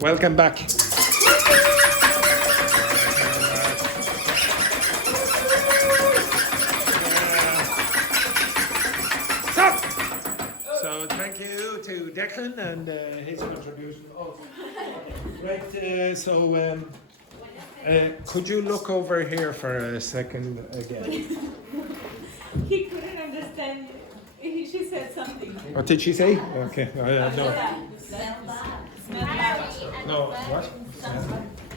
Welcome back. So thank you to Declan and his contribution. Oh, right. Could you look over here for a second again? He couldn't understand. She said something. What did she say? Okay. No. No. What?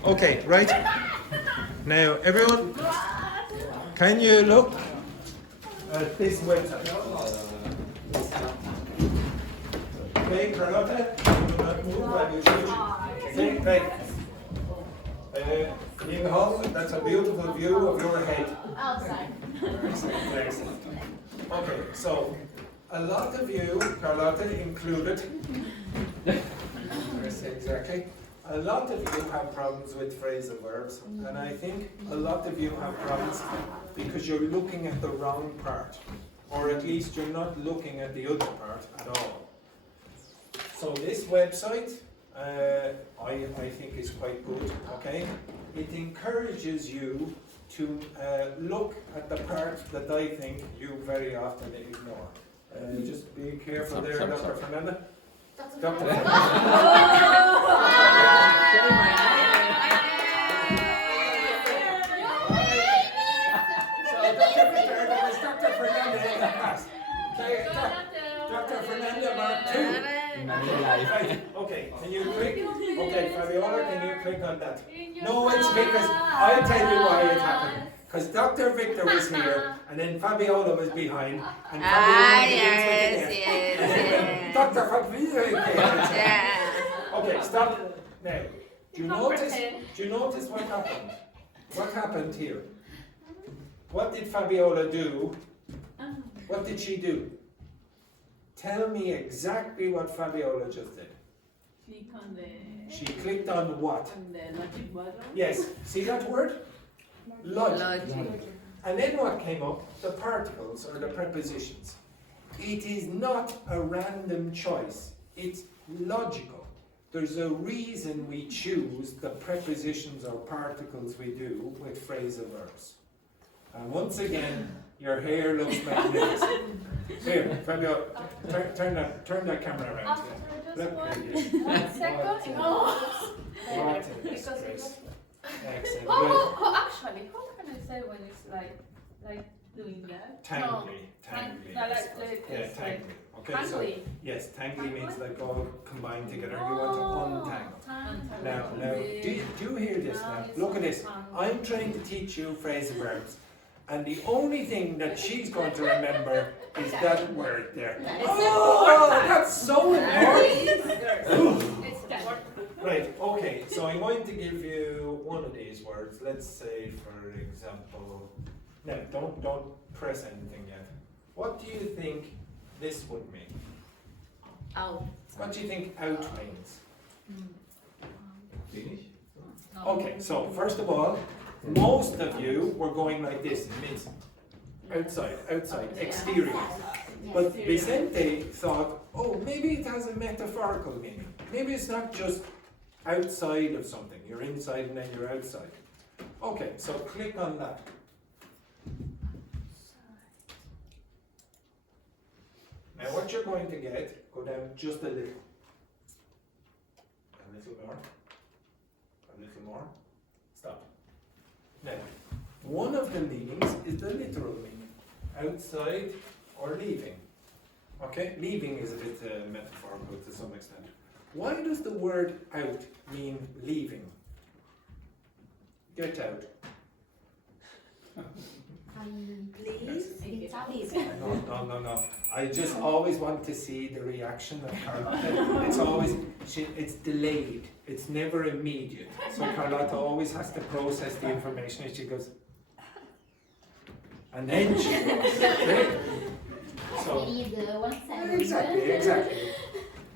Okay. Right. Now, everyone, can you look at this website? Okay, Carlotta, do not move while you shoot. Okay, right. In the hall, that's a beautiful view of your head. Outside. Excellent. Okay, so a lot of you, Carlotta included, exactly. A lot of you have problems with phrasal verbs, and I think a lot of you have problems because you're looking at the wrong part, or at least you're not looking at the other part at all. So this website, I think is quite good, okay? It encourages you to look at the part that I think you very often ignore. Just be careful there, Dr. Fernanda. Dr. Fernanda. So Dr. Victor, that was Dr. Fernanda in the past. Okay, Dr. Fernanda, Mark 2. Right. Okay, can you click? Okay, Fabiola, can you click on that? No, it's because I'll tell you why it happened. Because Dr. Victor was here, and then Fabiola was behind, and Fabiola yes. Dr. Fabiola came. Okay, stop. Now, do you notice what happened? What happened here? What did Fabiola do? What did she do? Tell me exactly what Fabiola just did. Click on the. She clicked on what? On the logic button. Yes, see that word? Logic. And then what came up? The particles or the prepositions. It is not a random choice. It's logical. There's a reason we choose the prepositions or particles we do with phrasal verbs. And once again, your hair looks magnificent. Here, Fabio, turn that camera around. Look, One What second. a disgrace. Excellent. Actually, how can I say when it's like Doing that. Tangly. No, like Yeah, tangly. Okay, so tangly. yes, tangly means like all combined together. You want to untangle. Now, do you hear this now? Look at this. I'm trying to teach you phrasal verbs, and the only thing that she's going to remember is that word there. Oh, that's so important. Right, okay, so I'm going to give you one of these words. Let's say, for example, no, don't press anything yet. What do you think this would mean? Out. What do you think out means? Finish? Okay, so first of all, most of you were going like this. It means outside, exterior. But Vicente thought, oh, maybe it has a metaphorical meaning. Maybe it's not just outside of something. You're inside and then you're outside. Okay, so click on that. Now what you're going to get, go down just a little. A little more. Stop. Now, one of the meanings is the literal meaning. Outside or leaving. Okay, leaving is a bit metaphorical to some extent. Why does the word out mean leaving? Get out. Please. No. I just always want to see the reaction of Carlotta. It's always, it's delayed. It's never immediate. So Carlotta always has to process the information and she goes, and then she goes. Okay? So, exactly.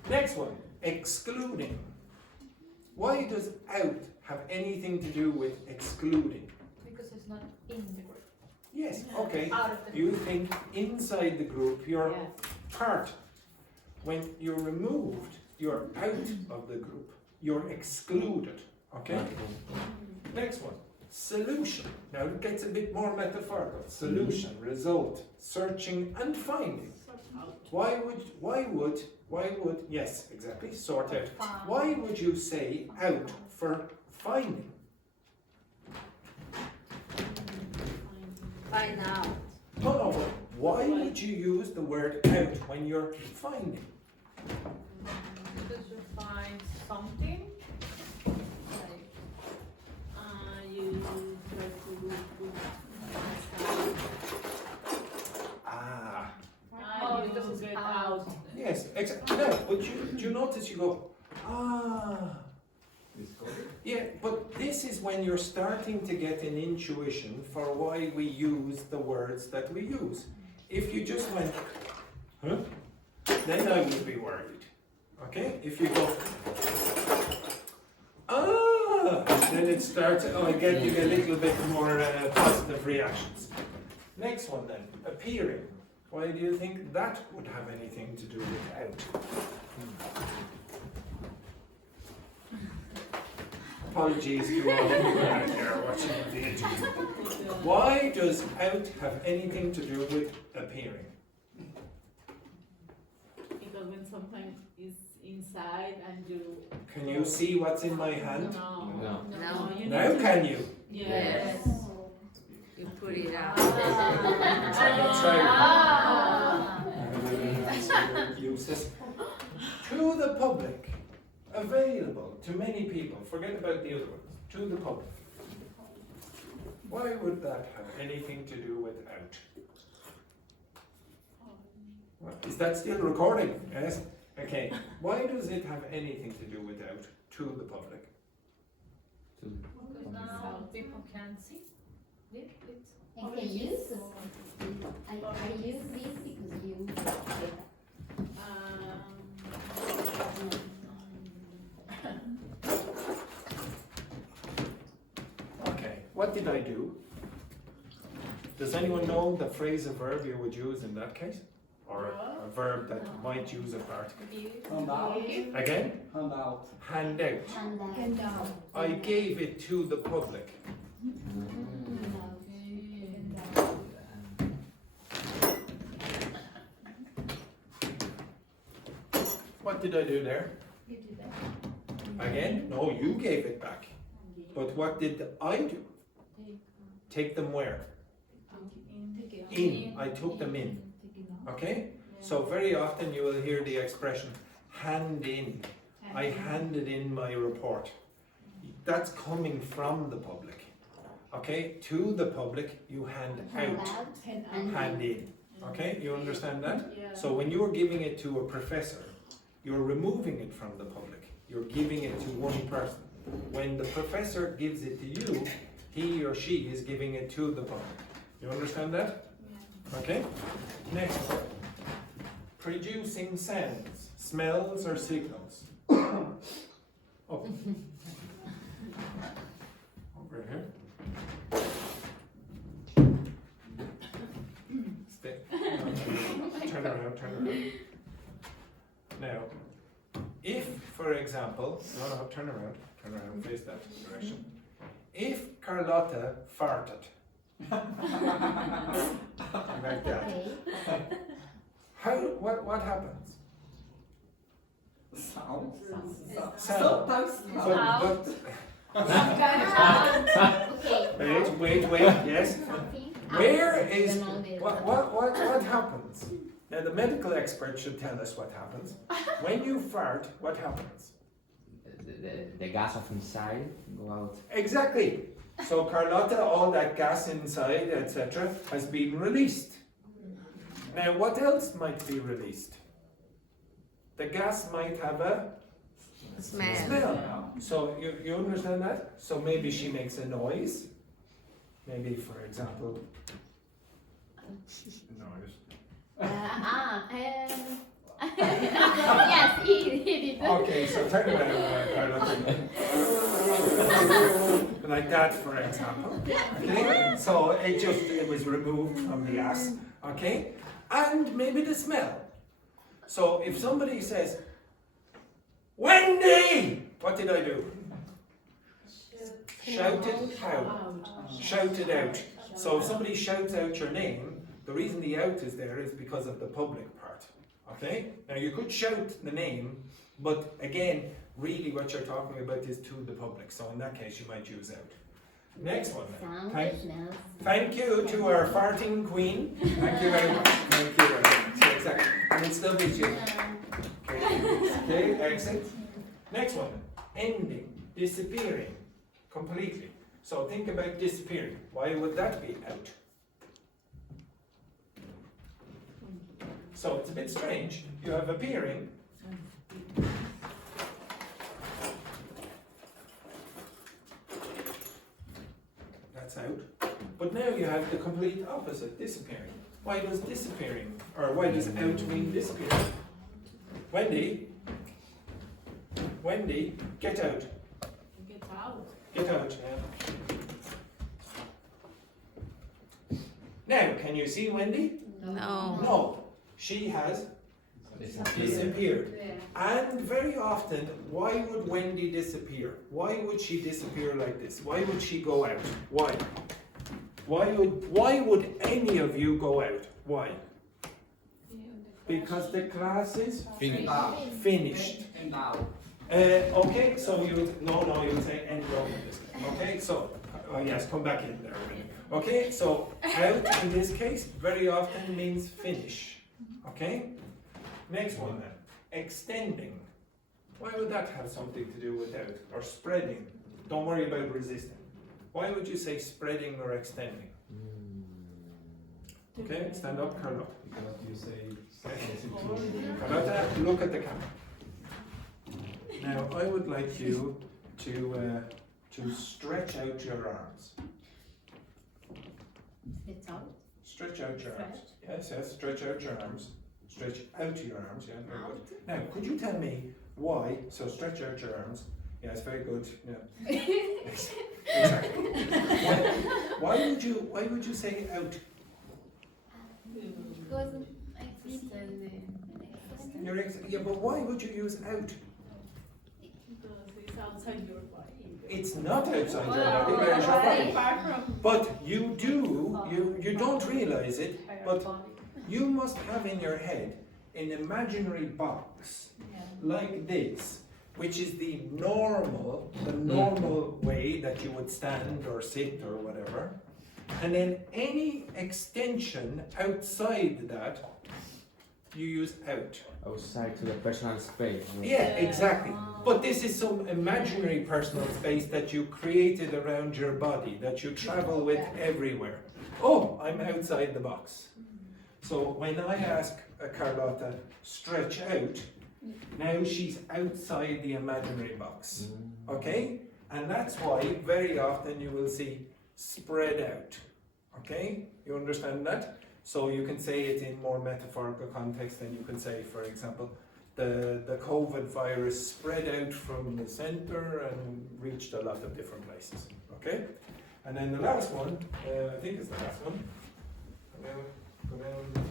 Next one, excluding. Why does out have anything to do with excluding? Because it's not in the group. Yes, okay. Out of the You think inside the group you're part. When you're removed, you're out of the group. you're excluded. Okay? Next one. Solution. Now it gets a bit more metaphorical. Solution, result, searching and finding. Why would, yes, exactly, sort out. Why would you say out for finding? Find out. No, but why would you use the word out when you're finding? Because you find something. Like, You try to Ah, because you it's get out. out. yes, exactly. No, but you notice you go, ah. Yeah, but this is when you're starting to get an intuition for why we use the words that we use. If you just went, huh? Then I would be worried. Okay? If you go, ah, then it starts, getting a little bit more positive reactions. Next one then, appearing. Why do you think that would have anything to do with out? Apologies to all who are out there watching the interview. Why does out have anything to do with appearing? Because when something is inside and you. Can you see what's in my hand? No. No. No. You Now need to- can you? Yes. You put it out. Uses to the public, available to many people. Forget about the other ones. To the public. Why would that have anything to do with out? Is that still recording? Yes? Okay. Why does it have anything to do with out to the public? Because now people can see it. And can use it. I use this because you Okay. What did I do? Does anyone know the phrasal verb you would use in that case? Or a verb that might use a part? Hand out. Again? Hand out. Hand out. and I gave it to the public. What did I do there? you do that. Again? No, you gave it back. But what did I do? Take them where? In. I took them in. Okay? So very often you will hear the expression hand in. I handed in my report. That's coming from the public. Okay? To the public, you hand out. Hand in. Okay? You understand that? Yeah. So when you're giving it to a professor, you're removing it from the public. You're giving it to one person. When the professor gives it to you, he or she is giving it to the public. You understand that? Okay? Next one. Producing sounds, smells or signals. Oh. Over here. Stay. Turn around. Now, if, for example, no, turn around, face that direction. If Carlotta farted, like that, what happens? Sound. Sound. Sometimes But, wait, yes. Where is, what happens? Now the medical expert should tell us what happens. When you fart, what happens? The gas of inside go out. Exactly. So Carlotta, all that gas inside, etc., has been released. Now what else might be released? The gas might have a smell. So you understand that? So maybe she makes a noise. Maybe, for example, noise. Yes, he did. Okay, so turn around, Carlotta. Like that, for example. Okay, so it was removed from the ass. Okay, and maybe the smell. So if somebody says, Wendy, What did I do? Shouted how? Shouted out. So if somebody shouts out your name, the reason the out is there is because of the public part. Okay? Now you could shout the name, but again, really what you're talking about is to the public. So in that case, you might use out. Next one. Sound, Thank, smells. thank you to our farting queen. Thank you very much. Thank you very much. Yeah, exactly. And it's still with you. Okay, exit. Next one. Ending. Disappearing. Completely. So think about disappearing. Why would that be out? So it's a bit strange. You have appearing. That's out. But now you have the complete opposite, disappearing. Why does disappearing, or why does out mean disappearing? Wendy? Wendy, get out. Get out. Get out. Now, can you see Wendy? No. No. She has disappeared. And very often, why would Wendy disappear? Why would she disappear like this? Why would she go out? Why? Why would any of you go out? Why? Because the class is Finished. finished. And now. Okay, so you would, no, you would say end of this. Okay, so, oh yes, come back in there. Okay, so out in this case very often means finish. Okay? Next one then. Extending. Why would that have something to do with out? Or spreading? Don't worry about resisting. Why would you say spreading or extending? Okay, stand up, Carlotta. Because you say Carlotta, look at the camera. Now, I would like you to stretch out your arms. It's out. Stretch out your arms. Yes, stretch out your arms. Stretch out your arms, yeah, very good. Now, could you tell me why, so stretch out your arms. Yes, very good. Yeah. Exactly. Why would you say out? Because Yeah, but why would you use out? Because it's outside your body. It's not outside your body, where is your body? Far from But you do, you don't realize it, but you must have in your head an imaginary box like this, which is the normal way that you would stand or sit or whatever. And then any extension outside that, you use out. Outside to the personal space. No? Yeah, exactly. But this is some imaginary personal space that you created around your body, that you travel with everywhere. Oh, I'm outside the box. So when I ask Carlotta, stretch out, now she's outside the imaginary box. Okay? And that's why very often you will see spread out. Okay? You understand that? So you can say it in more metaphorical context, and you can say, for example, the COVID virus spread out from the center and reached a lot of different places. Okay? And then the last one, I think it's the last one. Go down,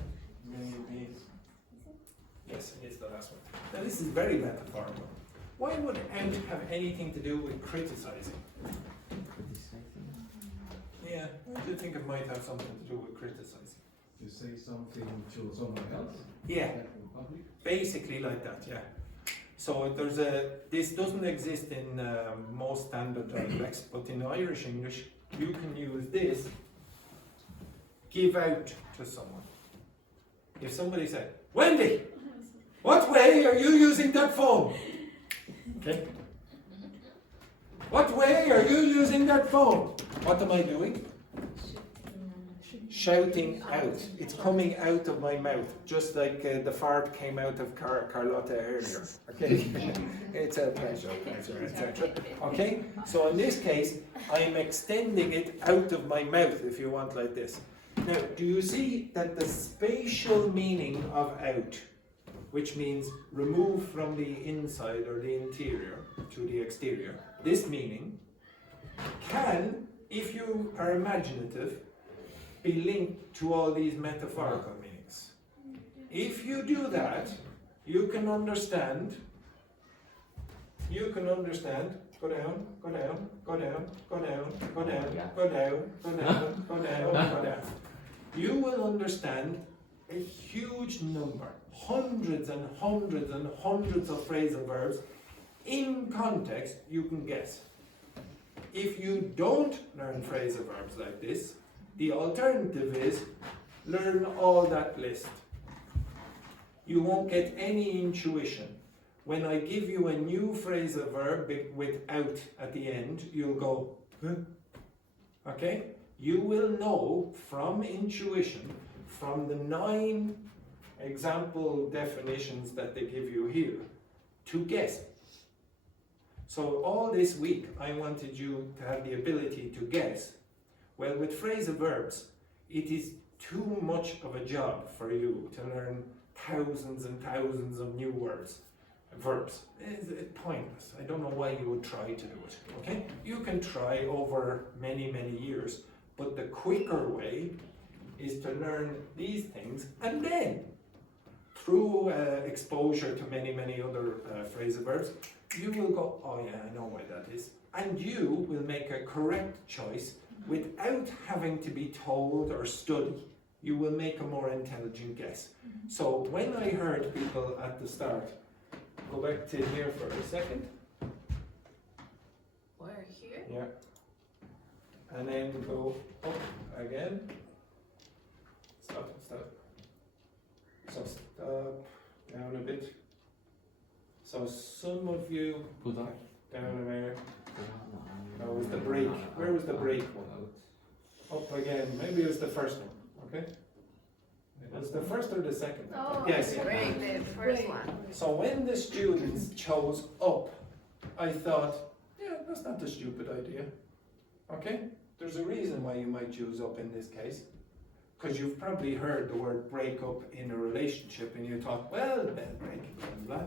maybe. Yes, it is the last one. Now this is very metaphorical. Why would out have anything to do with criticizing? Yeah, I do think it might have something to do with criticizing. you say something to someone else. Yeah, Like in public. basically like that, yeah. So this doesn't exist in most standard dialects, but in Irish English, you can use this, give out to someone. If somebody said, Wendy, what way are you using that phone? Okay. What way are you using that phone? What am I doing? Shouting out. It's coming out of my mouth, just like the fart came out of Carlotta earlier. Okay, it's a pleasure, etc. Okay, so in this case, I'm extending it out of my mouth, if you want, like this. Now, do you see that the spatial meaning of out, which means remove from the inside or the interior to the exterior, this meaning can, if you are imaginative, be linked to all these metaphorical meanings. If you do that, you can understand you can understand, go down, go down, go down, go down, go down, Yeah. go down, go down, go down, go down. You will understand a huge number, hundreds and hundreds and hundreds of phrasal verbs. In context, you can guess. If you don't learn phrasal verbs like this, the alternative is learn all that list. You won't get any intuition. When I give you a new phrasal verb with out at the end, you'll go, huh? Okay? You will know from intuition, from the 9 example definitions that they give you here, to guess. So all this week, I wanted you to have the ability to guess. Well, with phrasal verbs, it is too much of a job for you to learn thousands and thousands of new words, verbs. It's pointless. I don't know why you would try to do it, okay? You can try over many, many years, but the quicker way is to learn these things, and then, through exposure to many, many other phrasal verbs, you will go, oh yeah, I know why that is. And you will make a correct choice without having to be told or study. You will make a more intelligent guess. So when I heard people at the start, go back to here for a second. Where, here? Yeah. And then go up again. Stop, stop. So stop, down a bit. So some of you, Put up. down there, that was the break. Where was the break one? Up again, maybe it was the first one, okay? It was the first or the second? Oh, Yes. great, the first one. So when the students chose up, I thought, yeah, that's not a stupid idea. Okay? There's a reason why you might choose up in this case. Because you've probably heard the word break up in a relationship and you thought, well, then break, blah, blah.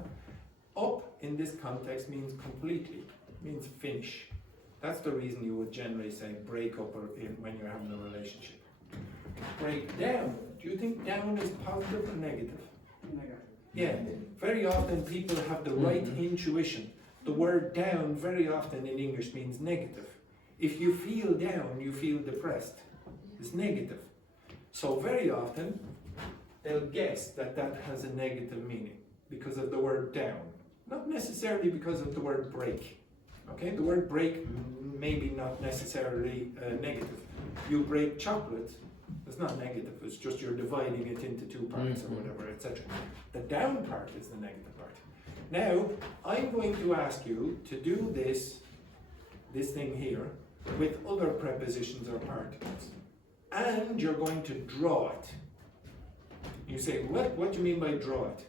Up in this context means completely, means finish. That's the reason you would generally say break up or when you're having a relationship. Break down. Do you think down is positive or negative? Negative. Yeah. Very often people have the right intuition. The word down very often in English means negative. If you feel down, you feel depressed. It's negative. So very often they'll guess that that has a negative meaning because of the word down. Not necessarily because of the word break. Okay, the word break maybe not necessarily negative. You break chocolate, it's not negative, it's just you're dividing it into 2 parts or whatever, etc. The down part is the negative part. Now, I'm going to ask you to do this thing here with other prepositions or particles. And you're going to draw it. You say, what do you mean by draw it?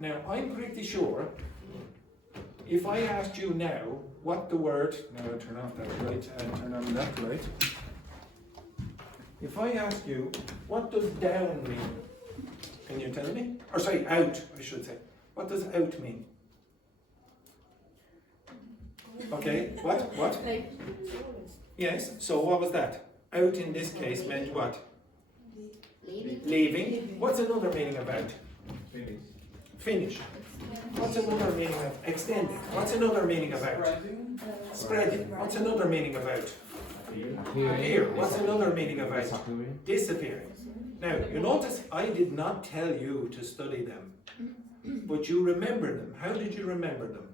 Now, I'm pretty sure if I asked you now what the word, now I'll turn off that light and turn on that light. If I ask you, what does down mean? Can you tell me? Or sorry, out, I should say. What does out mean? Okay, what? Yes, so what was that? Out in this case meant what? Leaving. What's another meaning of out? Finish. Finish. What's another meaning of extending? What's another meaning of out? Spreading. What's another meaning of out? Appear. What's another meaning of out? Disappearing. Now, you notice I did not tell you to study them, but you remember them. How did you remember them?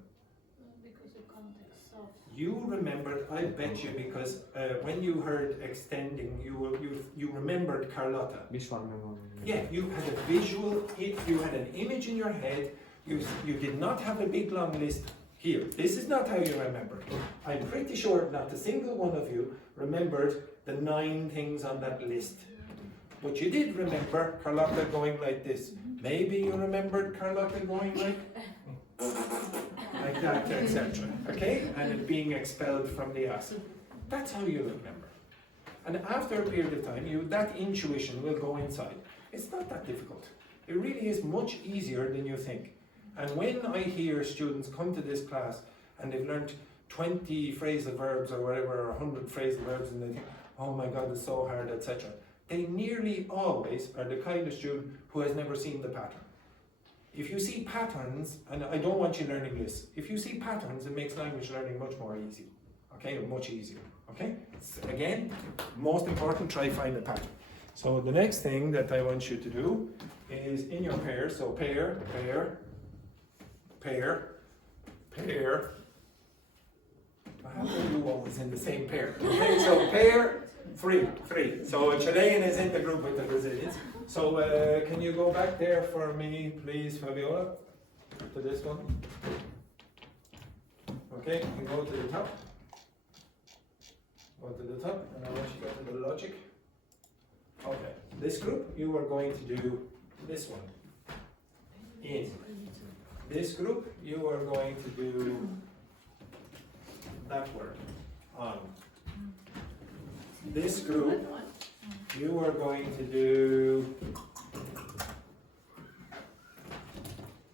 Because the context of. You remembered, I bet you, because when you heard extending, you remembered Carlotta. Visual memory. Yeah, you had a visual, you had an image in your head, you did not have a big long list here. This is not how you remembered. I'm pretty sure not a single one of you remembered the 9 things on that list. But you did remember Carlotta going like this. Maybe you remembered Carlotta going like that, etc. Okay? And it being expelled from the ass. That's how you remember. And after a period of time, that intuition will go inside. It's not that difficult. It really is much easier than you think. And when I hear students come to this class and they've learnt 20 phrasal verbs or whatever, or 100 phrasal verbs, and they think, oh my God, it's so hard, etc. They nearly always are the kind of student who has never seen the pattern. if you see patterns, and I don't want you learning lists, if you see patterns, it makes language learning much more easy. Okay, much easier. Okay? Again, most important, try find a pattern. So the next thing that I want you to do is in your pair, so pair, pair, pair, pair. How are you always in the same pair? Okay, so pair, three. So Chilean is in the group with the Brazilians. So can you go back there for me, please, Fabiola, to this one? Okay, and go to the top. Go to the top, and I want you to go to the logic. Okay, this group, you are going to do this one. In. This group, you are going to do that word. On. This group, you are going to do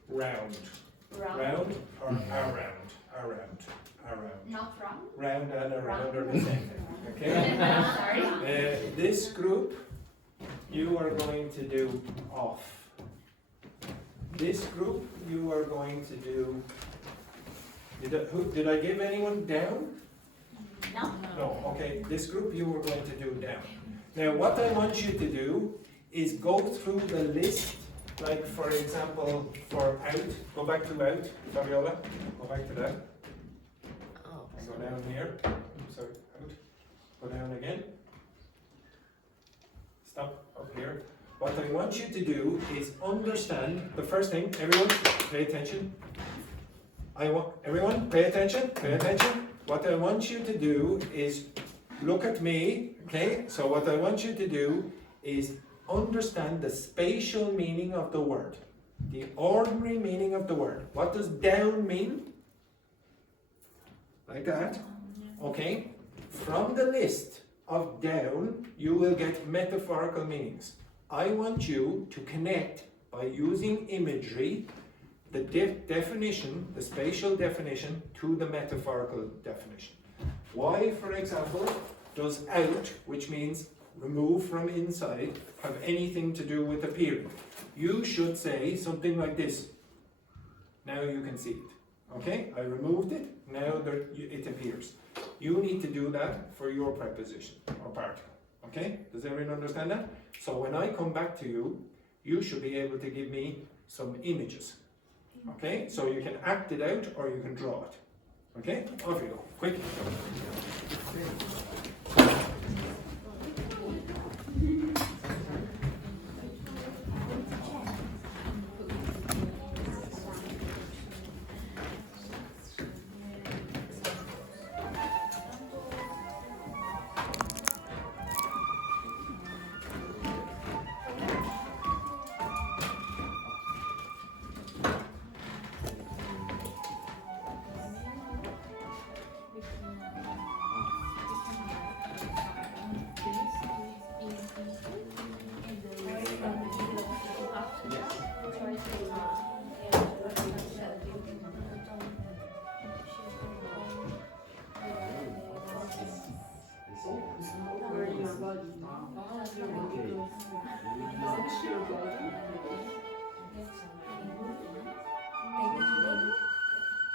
round. Round or around. Not wrong. Round and around are the same thing. Okay? Sorry. This group, you are going to do off. This group, you are going to do. Did I give anyone down? No. No. Okay. This group, you are going to do down. Now, what I want you to do is go through the list. Like, for example, for out. Go back to out, Fabiola. Go back to that. And go down here. Sorry, out. Go down again. Stop up here. What I want you to do is understand the first thing. Everyone, pay attention. Everyone, pay attention. Pay attention. What I want you to do is look at me. Okay. So what I want you to do is understand the spatial meaning of the word, the ordinary meaning of the word. What does down mean? Like that. Okay. From the list of down, you will get metaphorical meanings. I want you to connect by using imagery the definition, the spatial definition, to the metaphorical definition. Why, for example, does out, which means remove from inside, have anything to do with appearing? You should say something like this. Now you can see it. Okay, I removed it, now it appears. You need to do that for your preposition or particle. Okay, does everyone understand that? So when I come back to you, you should be able to give me some images. Okay, so you can act it out or you can draw it. Okay, off you go, quick.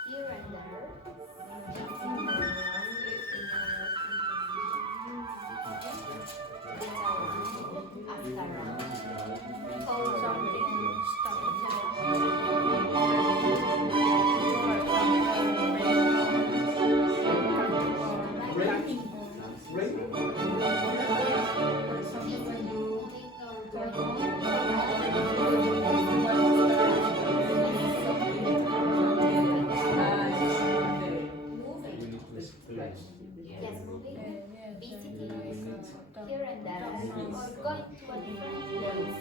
Here and there. Yes, moving, visiting, here and there, or going to a different place.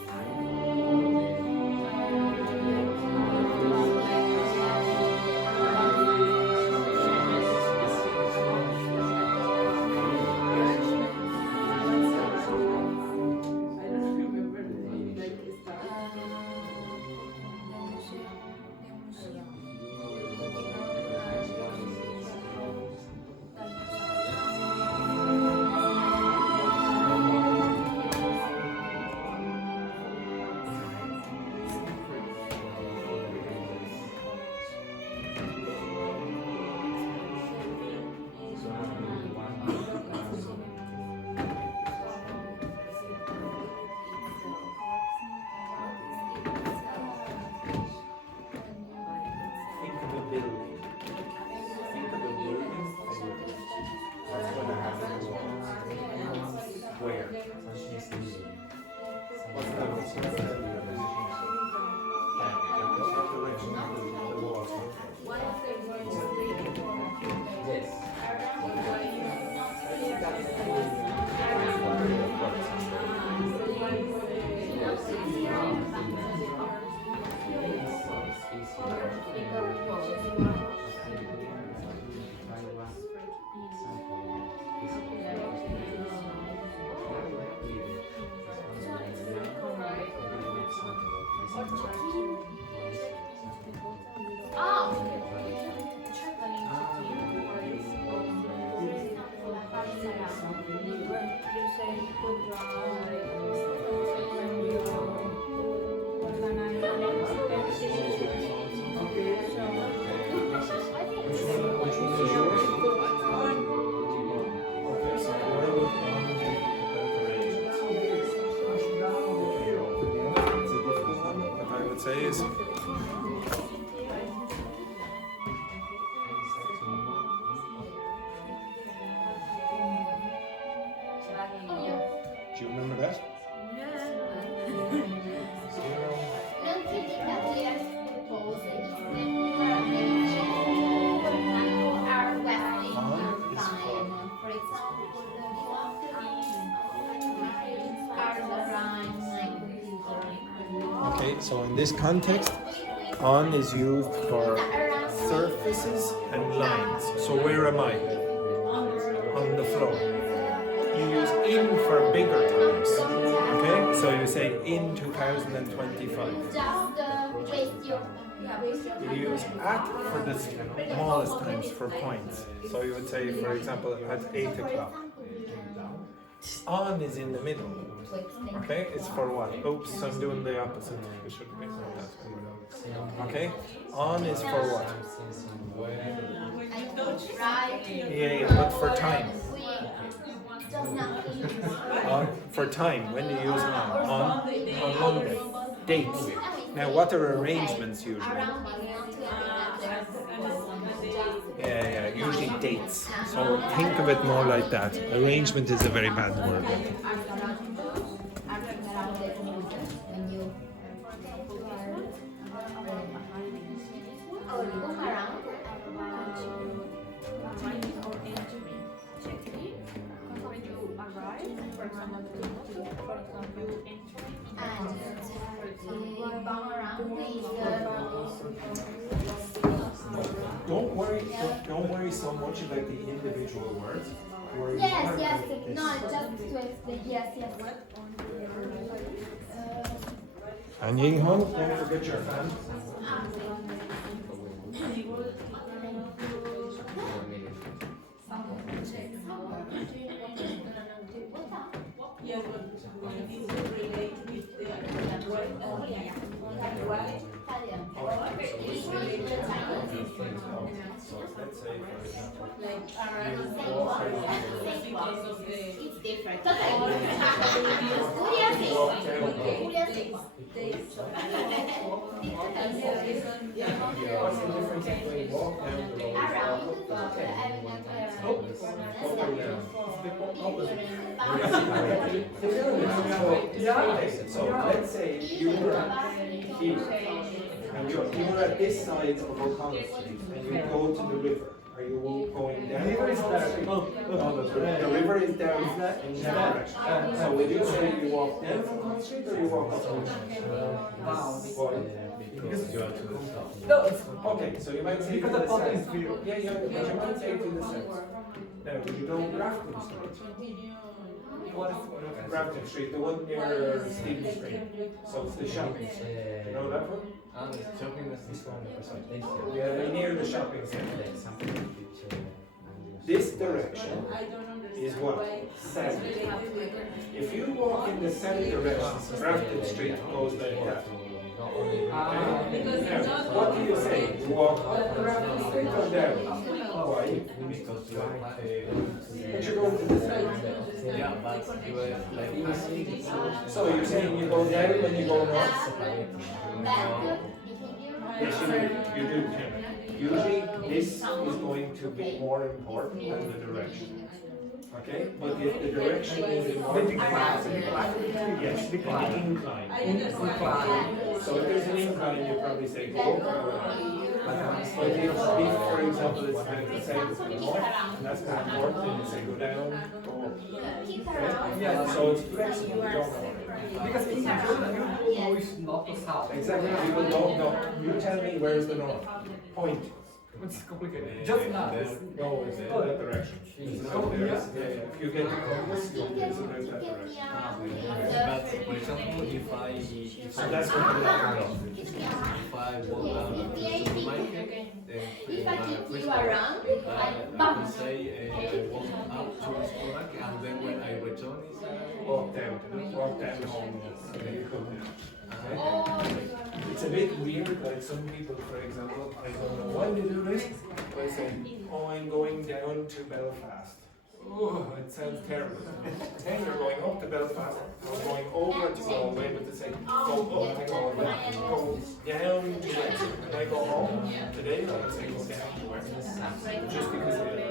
Do you remember that? Zero. Non critically as proposed is the arranging and are wasting your time. For example, are the rhymes and Okay, so in this context, on is used for surfaces and lines. So where am I? On the floor. You use in for bigger times. Okay, so you say in 2025. just waste your You use at for the smallest times for points. So you would say, for example, at 8 o'clock. On is in the middle. Okay, it's for what? Oops, I'm doing the opposite. It should be like that. Okay, on is for what? Yeah, but for time. For time, when do you use on Monday. Dates. Now, what are arrangements usually? Yeah, usually dates. So think of it more like that. Arrangement is a very bad word. Don't worry so much about the individual words. Worry Yes, more yes, about this. no, just to explain, yes. And Ying Hong, don't forget your fan. Yeah, but you need to relate with the word right? So let's say, for example, Like It's different. what's the difference between walk down the road and walk So let's say you were here and you were at this side of O'Connell Street and you go to the river. Are you going down? The river is there. The river is down in that direction. So would you say you walk down O'Connell Street or you walk up O'Connell Street? Why? No, okay, so you might say to the south. Yeah, but you might say to the south. Now, would you go Grafton Street? Grafton Street, the one near Stephen Street. So it's the shopping center. You know that one? Yeah, near the shopping center. This direction is what? South. If you walk in the south direction, Grafton Street goes like that. Now, what do you say? You walk up Grafton Street or down? Why? But you go to the south. Yeah, but you were like So you're saying you go down when you go north? Yes, you do. Usually this is going to be more important than the direction. Okay? But if the direction is in one yes, the incline. So if there's an incline, you probably say go up. But if, for example, it's kind of the same as the north, that's more important, then you say go down, go up. Okay? Yeah, So it's flexible, you don't know. because in German you know it's not the south. Exactly, people don't know. You tell me where's the north. Point. It's complicated. Just not. No, it's in that direction. It's not there. Yeah. If you get the compass, you'll get it in that direction. but for example, if So that's what you learn. if I walk down to the supermarket, If I then keep you around, I can say walk up to the supermarket, and then when I return, Walk down home. Okay, you go down. Okay? It's a bit weird, like some people, for example, I don't know why they do this, but they say, oh, I'm going down to Belfast. Oh, it sounds terrible. Then you're going up to Belfast, or going over to Galway, but they say, go up to Galway, go down to Wexford. When I go home today, I would say go down to Wexford. Just because they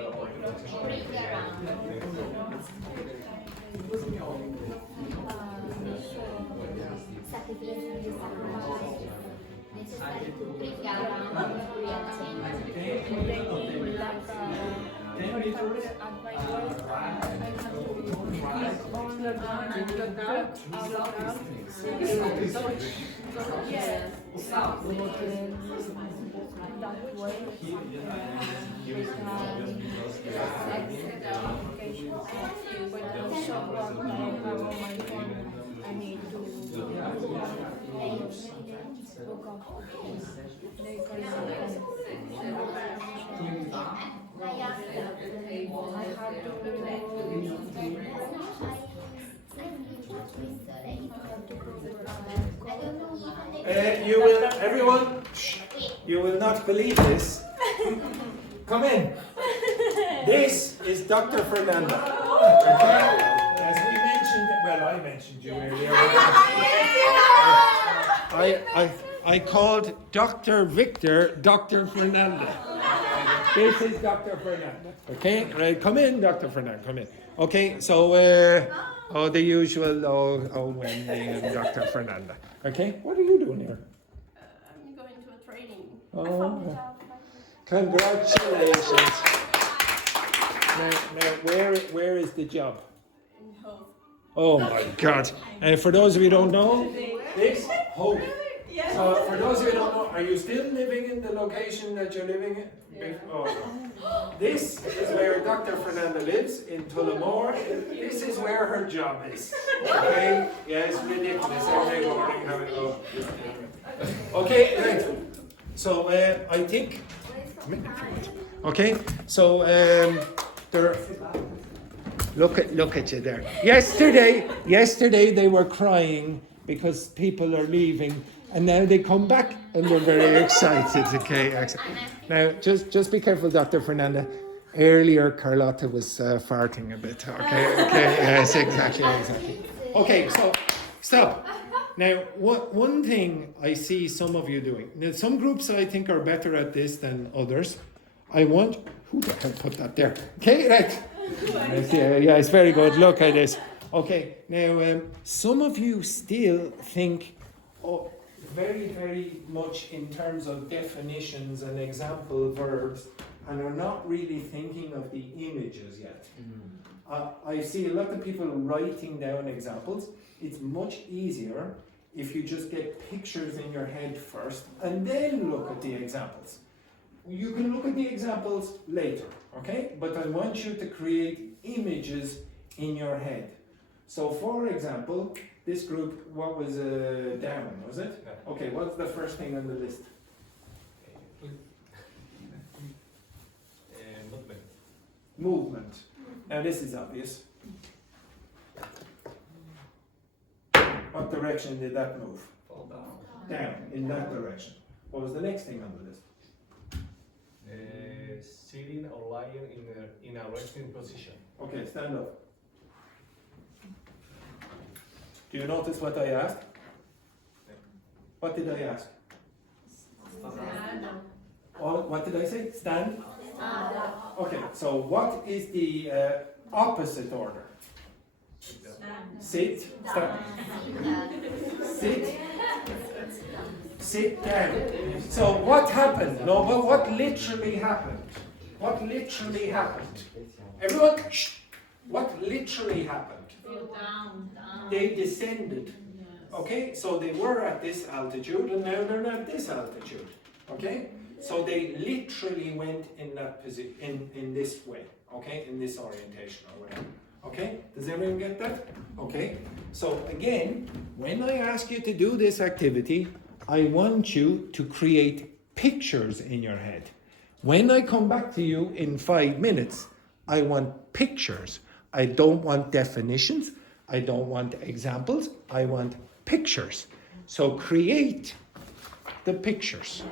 pictures. At my work, I have to keep on the ground and the dark out loud. Yes. That way, when I show what I have on my phone, I need to look up. You will, everyone, you will not believe this. Come in. This is Dr. Fernanda. Okay? As we mentioned, well, I mentioned you earlier. I called Dr. Victor Dr. Fernanda. This is Dr. Fernanda. Okay? Right, come in, Dr. Fernanda, come in. Okay, so, the usual, Wendy and Dr. Fernanda. Okay? What are you doing here? I'm going to a training. Oh, congratulations. Now, where is the job? In Hope. Oh my God. And for those of you who don't know, this Hope. So for those of you who don't know, are you still living in the location that you're living in? Yeah. Oh, no. This is where Dr. Fernanda lives, in Tullamore. This is where her job is. Okay? Yeah, it's ridiculous. Every morning how it goes. Okay, right. So I think. Okay, so there. Look at you there. Yesterday they were crying because people are leaving, and now they come back and they're very excited. Okay, now just be careful, Dr. Fernanda. Earlier, Carlotta was farting a bit. Okay, yes, exactly. Okay, so stop. Now, one thing I see some of you doing. Now, some groups I think are better at this than others. Who the hell put that there? Okay, right. Yeah, it's very good. Look at this. Okay, now some of you still think very, very much in terms of definitions and example verbs, and are not really thinking of the images yet. I see a lot of people writing down examples. It's much easier if you just get pictures in your head first and then look at the examples. You can look at the examples later, okay? But I want you to create images in your head. So for example, this group, what was down, was it? Yeah. Okay, what's the first thing on the list? Movement. Now this is obvious. What direction did that move? Fall down. Down, in that direction. What was the next thing on the list? Sitting or lying in a resting position. Okay, stand up. Do you notice what I asked? What did I ask? Oh, what did I say? Stand? Okay, so what is the opposite order? Sit, stand. Sit down. So what happened? No, but what literally happened? What literally happened? Everyone, shh. What literally happened? They descended. Okay, so they were at this altitude and now they're at this altitude. Okay, so they literally went in that position, in this way. Okay, in this orientation or whatever. Okay, does everyone get that? Okay, so again, when I ask you to do this activity, I want you to create pictures in your head. When I come back to you in 5 minutes, I want pictures. I don't want definitions. I don't want examples. I want pictures. So create the pictures.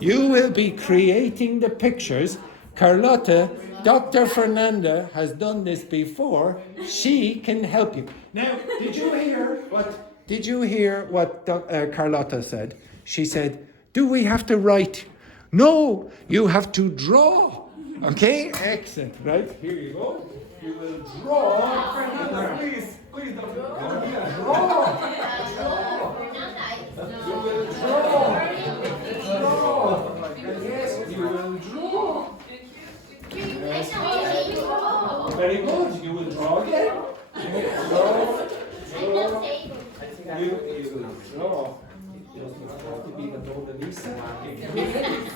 You will be creating the pictures. Carlotta, Dr. Fernanda has done this before. She can help you. Now, did you hear what Carlotta said? She said, do we have to write? No, you have to draw. Okay, excellent. Right, here you go. You will draw. Please, don't draw. You will draw. Yes, you will draw. Very good. You will draw again. Draw. You will draw. It doesn't have to be the Mona Lisa. It can be anything.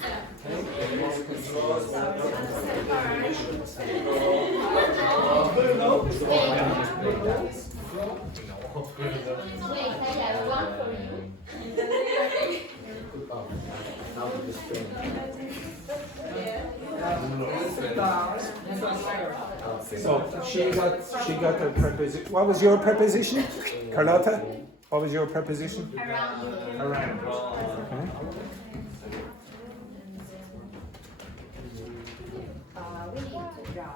Wait, I have one for you. So she got her preposition. What was your preposition, Carlotta? What was your preposition? Around. Okay. We need to draw.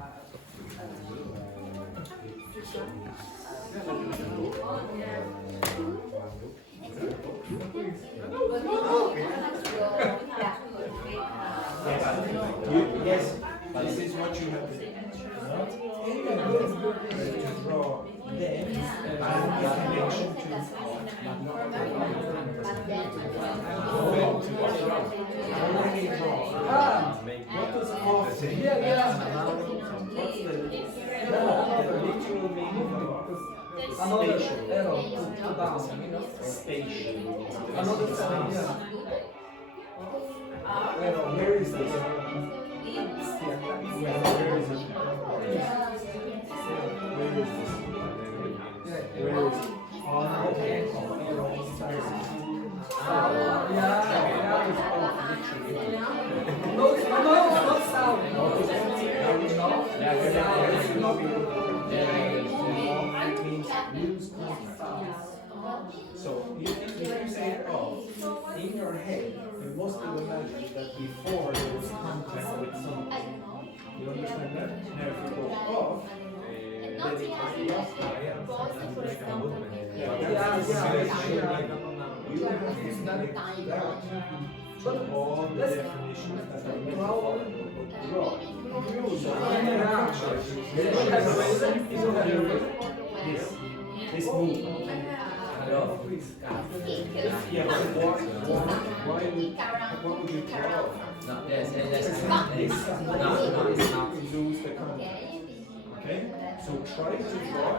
Yes, this is what you have to do. To draw them and the connection to already drawn. What does off say? What's the literal meaning of spatial? Spatial. Where is this? Where is it? Where is it? Okay. So if you say off, in your head, you must have imagined that before there was contact with something. You understand that? Now if you go off, then it was lost. You have to connect that to all the definitions that are metaphorical. Draw. This movement. Yeah, but what would you draw? No, yes. This. No, it's not. Lose the contact. Okay? So try to draw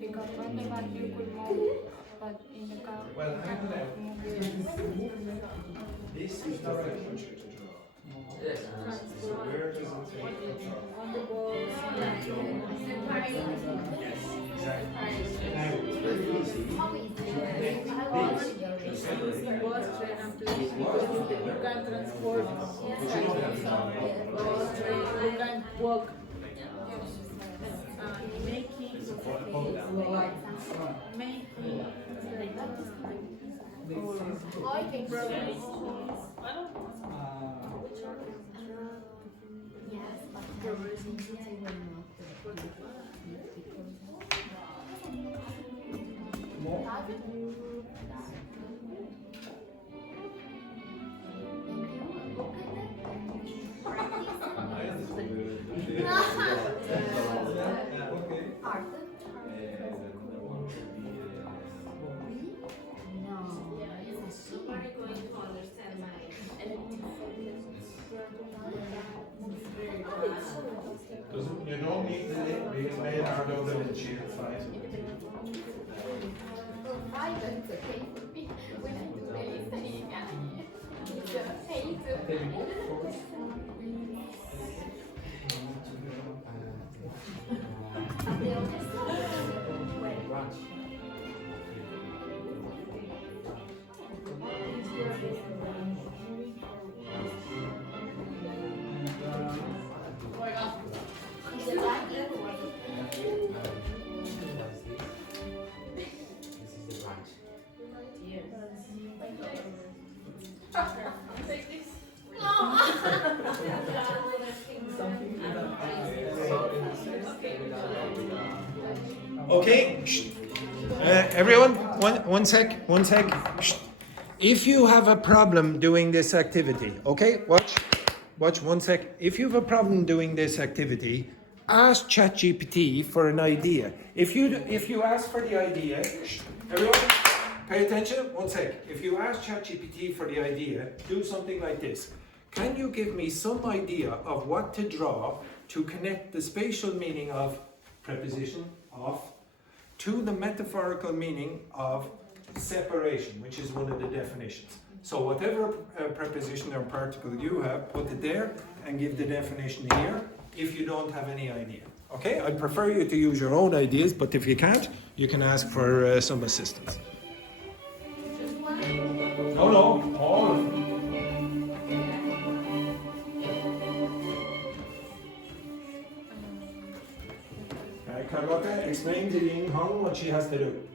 Because on the back you could move, but in the car. Well, hang on. This is the right picture to draw. Yes. So where does it say control? On the walls. Yes, exactly. Now, it's very easy to connect this. Just separate. Was train and place because you can transport. Was train, you can walk. Making. You don't need the lip because they are the windshield side. Okay, everyone, one sec. Shh. If you have a problem doing this activity, okay, watch 1 sec. If you have a problem doing this activity, ask ChatGPT for an idea. If you ask for the idea, shh, everyone, pay attention, 1 sec. If you ask ChatGPT for the idea, do something like this. Can you give me some idea of what to draw to connect the spatial meaning of preposition, of, to the metaphorical meaning of separation, which is one of the definitions. So whatever preposition or particle you have, put it there and give the definition here if you don't have any idea. Okay, I'd prefer you to use your own ideas, but if you can't, you can ask for some assistance. No, all of them. Carlotta, explain to Ying Hong what she has to do.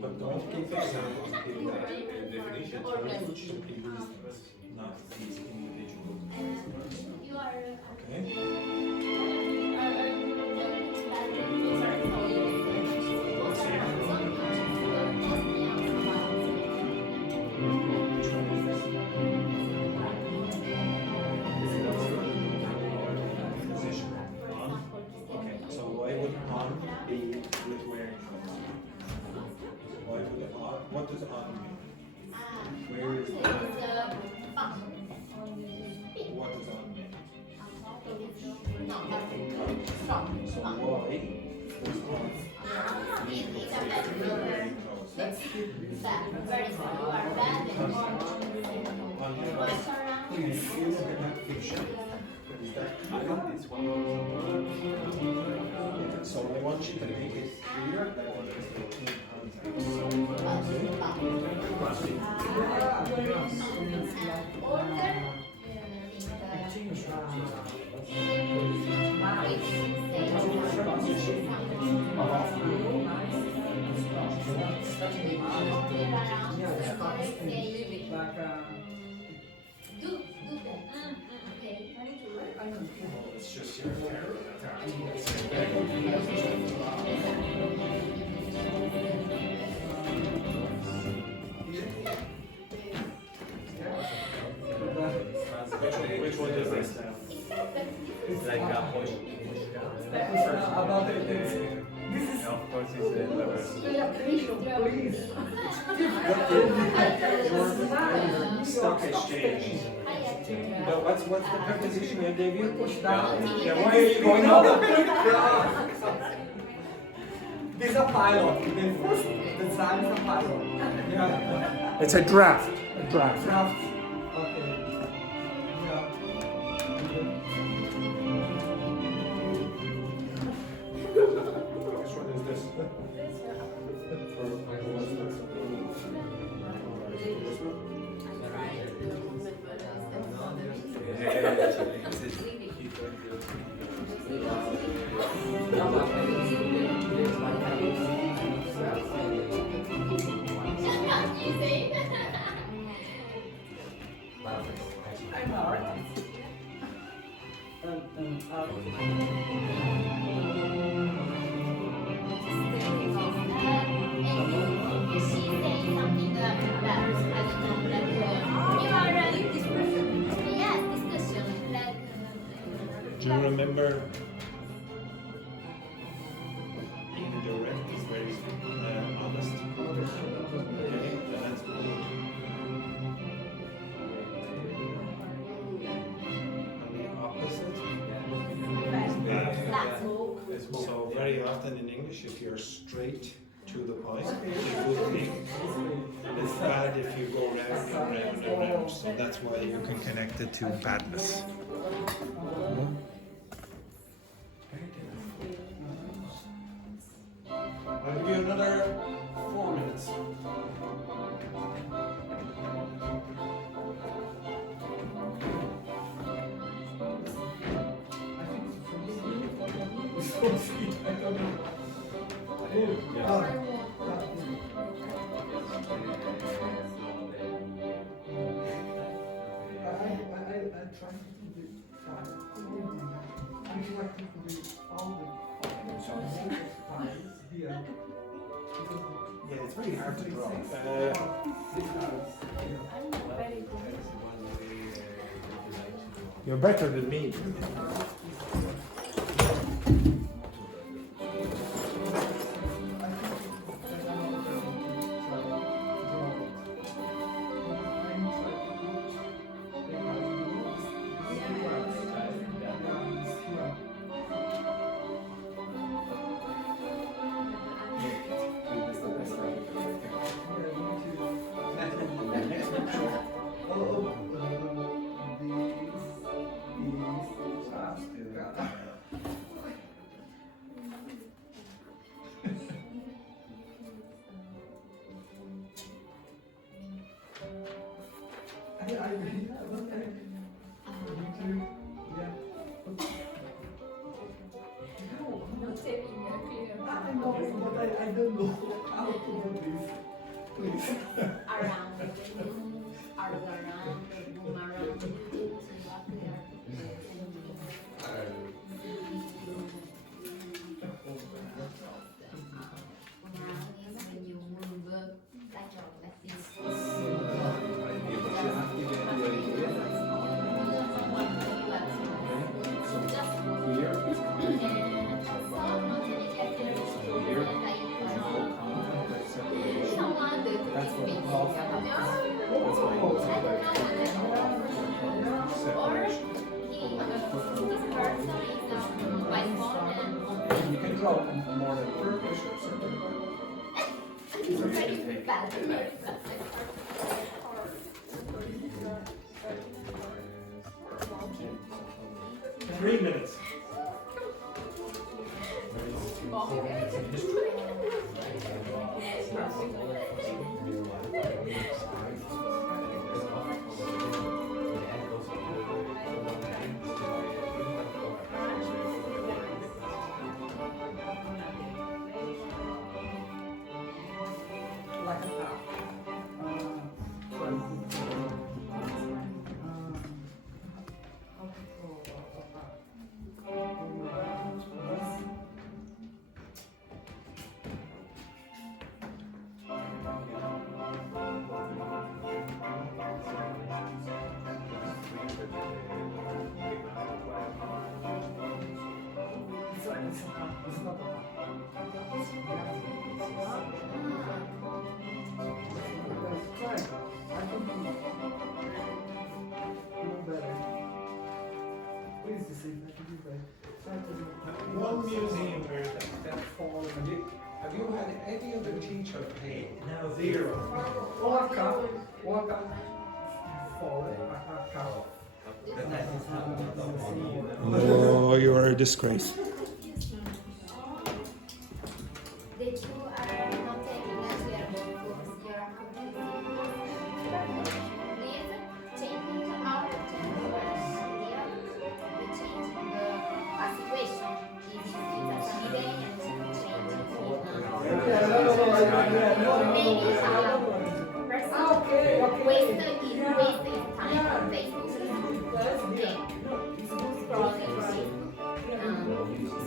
But don't keep examples, keep that definition, which should be used, not these individual words. Okay? Position. On. Okay, so why would on be with wearing clothes? Why would on, what does on mean? bad. Very sad. You are bad and what's around? Please, you look at that picture. I got this one. So I want you to make it clear that what is the key context. Order. Do that. Okay. It's just your terror Which one is this? It's like a push. About Of course, it's the reverse. stock exchange. No, what's the preposition I gave you? Push down. Yeah, why are you going up? This is a pilot. The first design is a pilot. Yeah. It's a draft. A draft. Draft. Okay. Yeah. Which one is this? You say? I'm an artist. And is she saying something that I don't know, like you are right? Yes, discussion, like. Do you remember? Indirect is very honest. Okay, that's good. And the opposite is bad. So very often in English, if you're straight to the point, it would be. It's bad if you go round and round and round. So that's why you can connect it to badness. I'll give you another 4 minutes. Yeah, it's very hard to draw. You're better than me. I don't know how to do this. Please. Around, boomerang. Is when you move like this. That's what Or separation. this person is by phone and You can draw more than Turkish or something. it's very bad. bad. 3 minutes. Like a cow. It's not a try. I can do better. Please deceive. I can do better. Try to do One museum where that fall. Have you had any other teacher pay? No, 0. Walk up, forward, a cow. Oh, you are a disgrace. The two are not taking as their books. You are Please changing our tempers here. We changing a situation. If it's a sunny day and changing maybe wasting time on Facebook. Okay.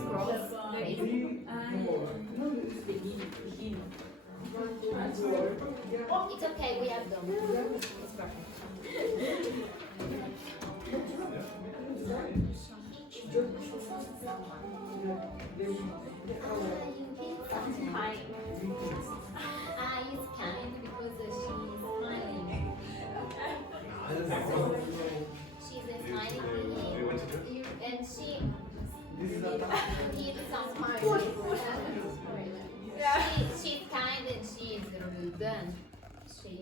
Scroll It's okay, we have done. It's perfect. It's kind because she's smiling. She's smiling and she needs some smiling. She's kind and she's rude and she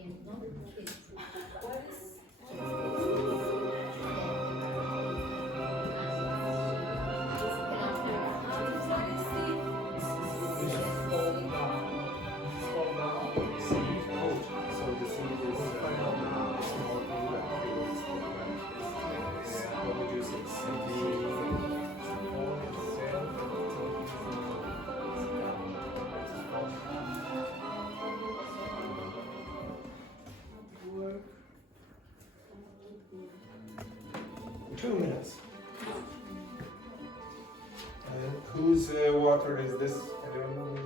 Whose water is this? Anyone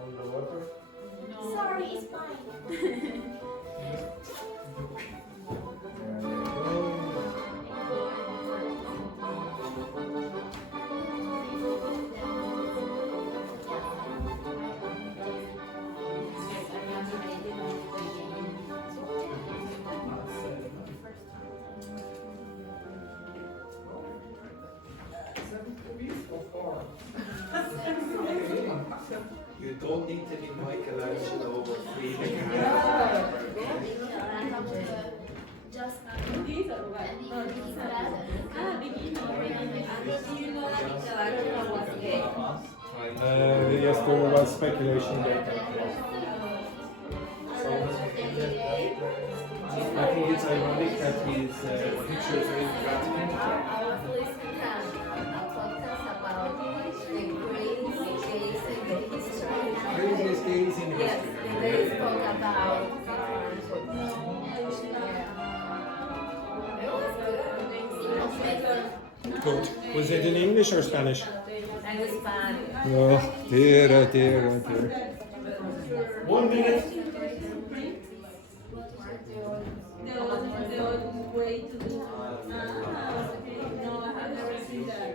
on the water? No. Sorry, it's fine. You don't need to be Michelangelo or Frida Just These are what? Yes, there was speculation there. I think it's ironic that his pictures are in Vatican. Craziest days in history. They spoke about Good. Was it in English or Spanish? and Spanish. Oh, dear, oh dear, oh dear. 1 minute. The way to do. No, I have never seen that.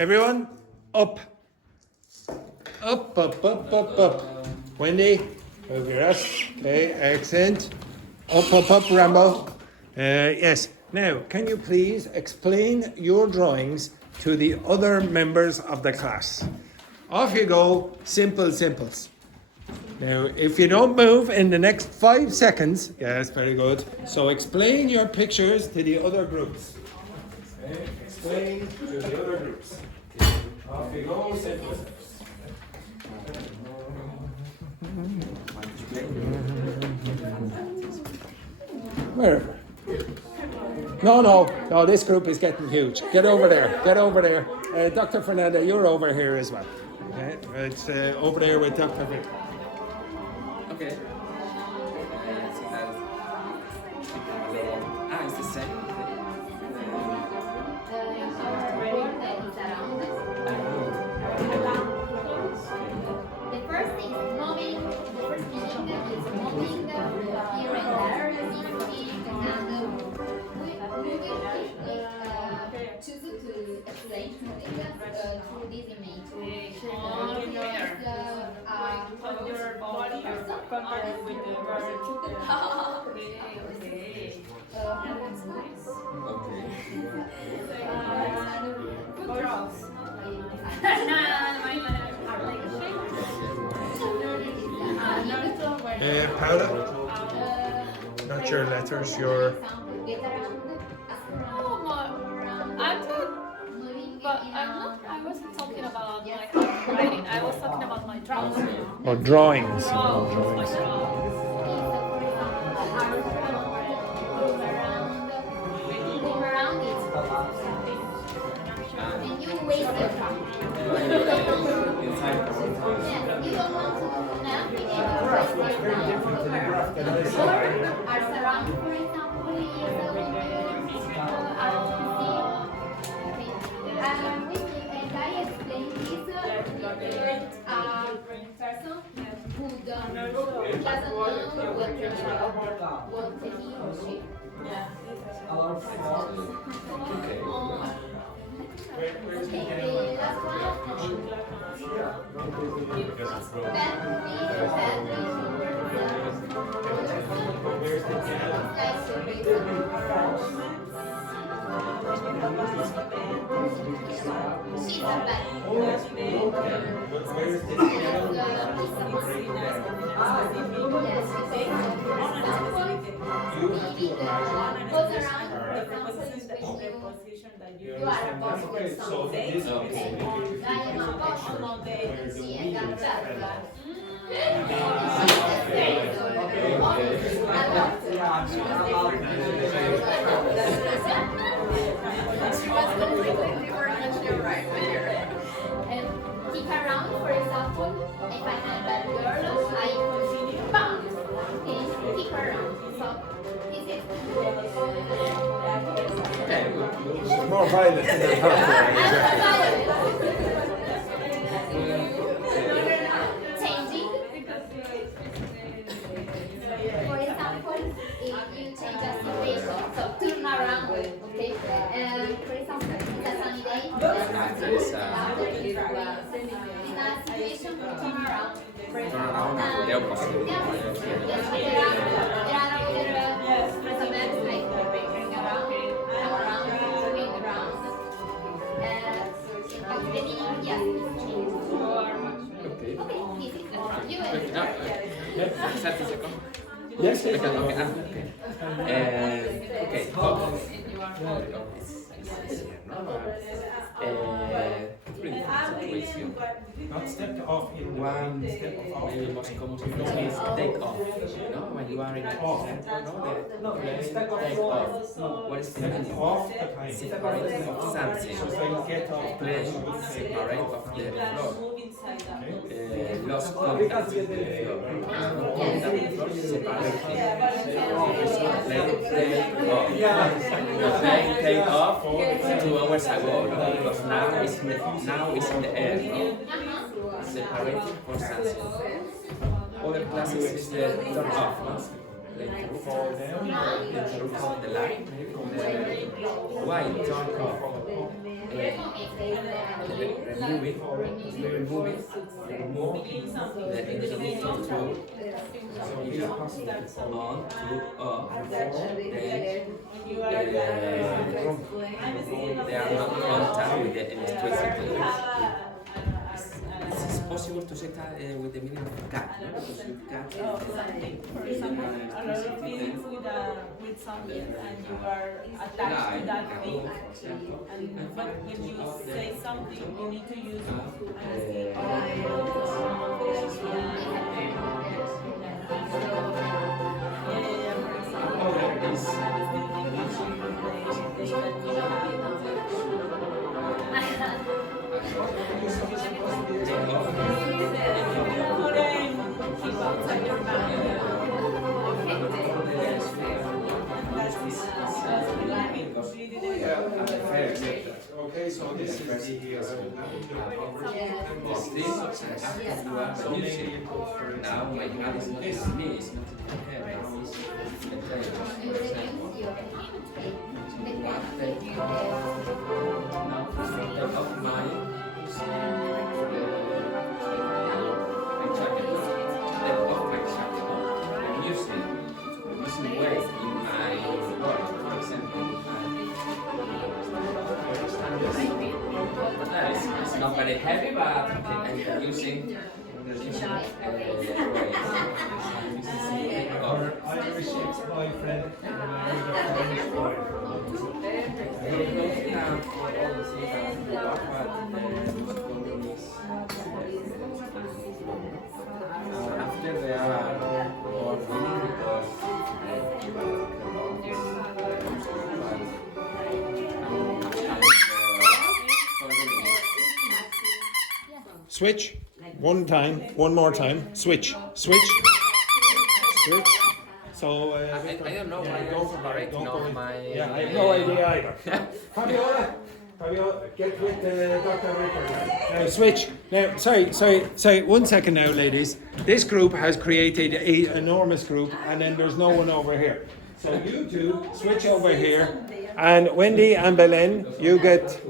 Everyone, up. Up, up, up, up, up. Wendy, move your ass. Okay, excellent. Up, up, up, Rambo. Yes. Now, can you please explain your drawings to the other members of the class? Off you go, simple simples. Now, if you don't move in the next 5 seconds, yes, very good. So explain your pictures to the other groups. Okay, explain to the other groups. Off you go, simple simples. Wherever. No, this group is getting huge. Get over there, Dr. Fernanda, you're over here as well. Okay, it's over there with Dr. Vic. Okay. It's the same. The first thing is moving. The first meaning is moving here and there, lifting, and we choose to explain moving through this image. Put your body compared with the person. Good draws. Paula, not your letters, your... I'm good, but I wasn't talking about my handwriting. I was talking about my drawings. Oh, drawings. Drawings, my drawings. And you waste your time. You don't want to do nothing and you waste your time. Our surrounding, for example, is our and I explained this with a person who doesn't know what he or she. Okay, the last one. She's a bad. You are a boss person. So this I am a boss one day. She and that. And kick around, for example, if I'm a bad girl, I bounce. Okay, kick around. So this is more violent than changing. For example, if you change a situation, so turn around, okay? For example, it's a sunny day. In a situation, turn around. The opposite. There are verbs like going around, come around, going around. The meaning, yes, change. Okay. Okay, easy. You will. 30 seconds. Yes, Okay. Situation. not step off in the One step off. maybe most common difference is take off. No, when you are in a Off. no, take off. What is the meaning? Off the plane. Separate of something. So say get off the Plane. plane. Separate of the floor. Okay. Lost contact with the floor. Contact with the floor separately. Plane take off 2 hours ago, no? Because now it's in the air, no? Separated for something. Other classes is the turn off, no? Like Fall down. the roof of the line, maybe. Why turn off? remove the intermediate tool. If on to off, then they are not in contact with the electricity. It's possible to say that with the meaning of cat, no? Because you cat For example, a lot of feelings with something and you are attached to that thing. But when you say something, you need to use Okay, so this is the now my hand is not with me, it's not in my head, now it's in the player. Now, of my I'm using weight in my body, for example. It's not very heavy, but I'm using weight. Or Irish ex-boyfriend. After they are more winning because switch. One time, one more time. Switch, switch, switch. So I don't know why you're separating off my. Yeah, I have no idea either. Fabiola, get with Dr. Rickard. Now switch. Now, sorry. 1 second now, ladies. This group has created an enormous group, and then there's no one over here. So you two switch over here, and Wendy and Belen, you get.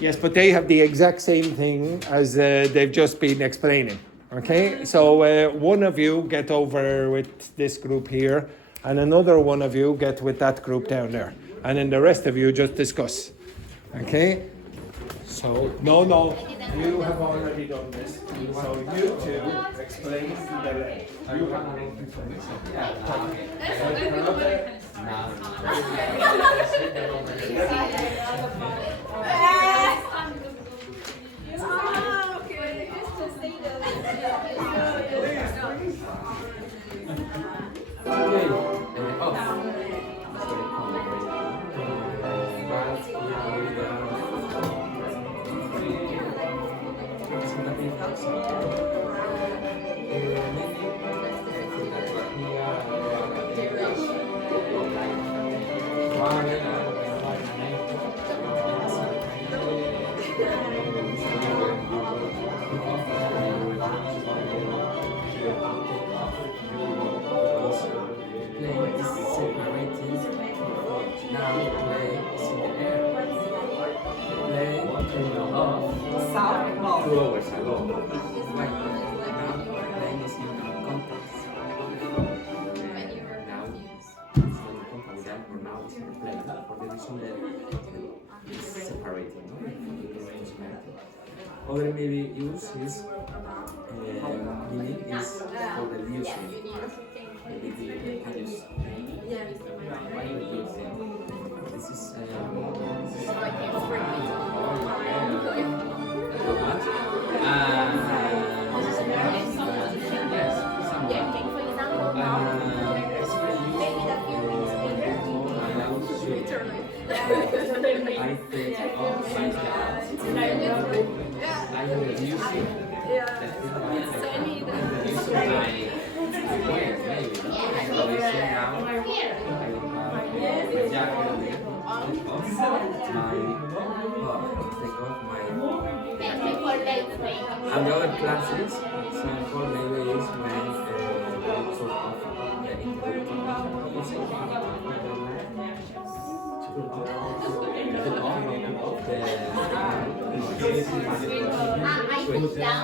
Yes, but they have the exact same thing as they've just been explaining. Okay, so one of you get over with this group here, and another one of you get with that group down there, and then the rest of you just discuss. Okay, so no, you have already done this. So you two explain the length. You have Other maybe use is meaning is for the using. Maybe the use. Why you using? This is and the other classes, example, maybe is when sort of You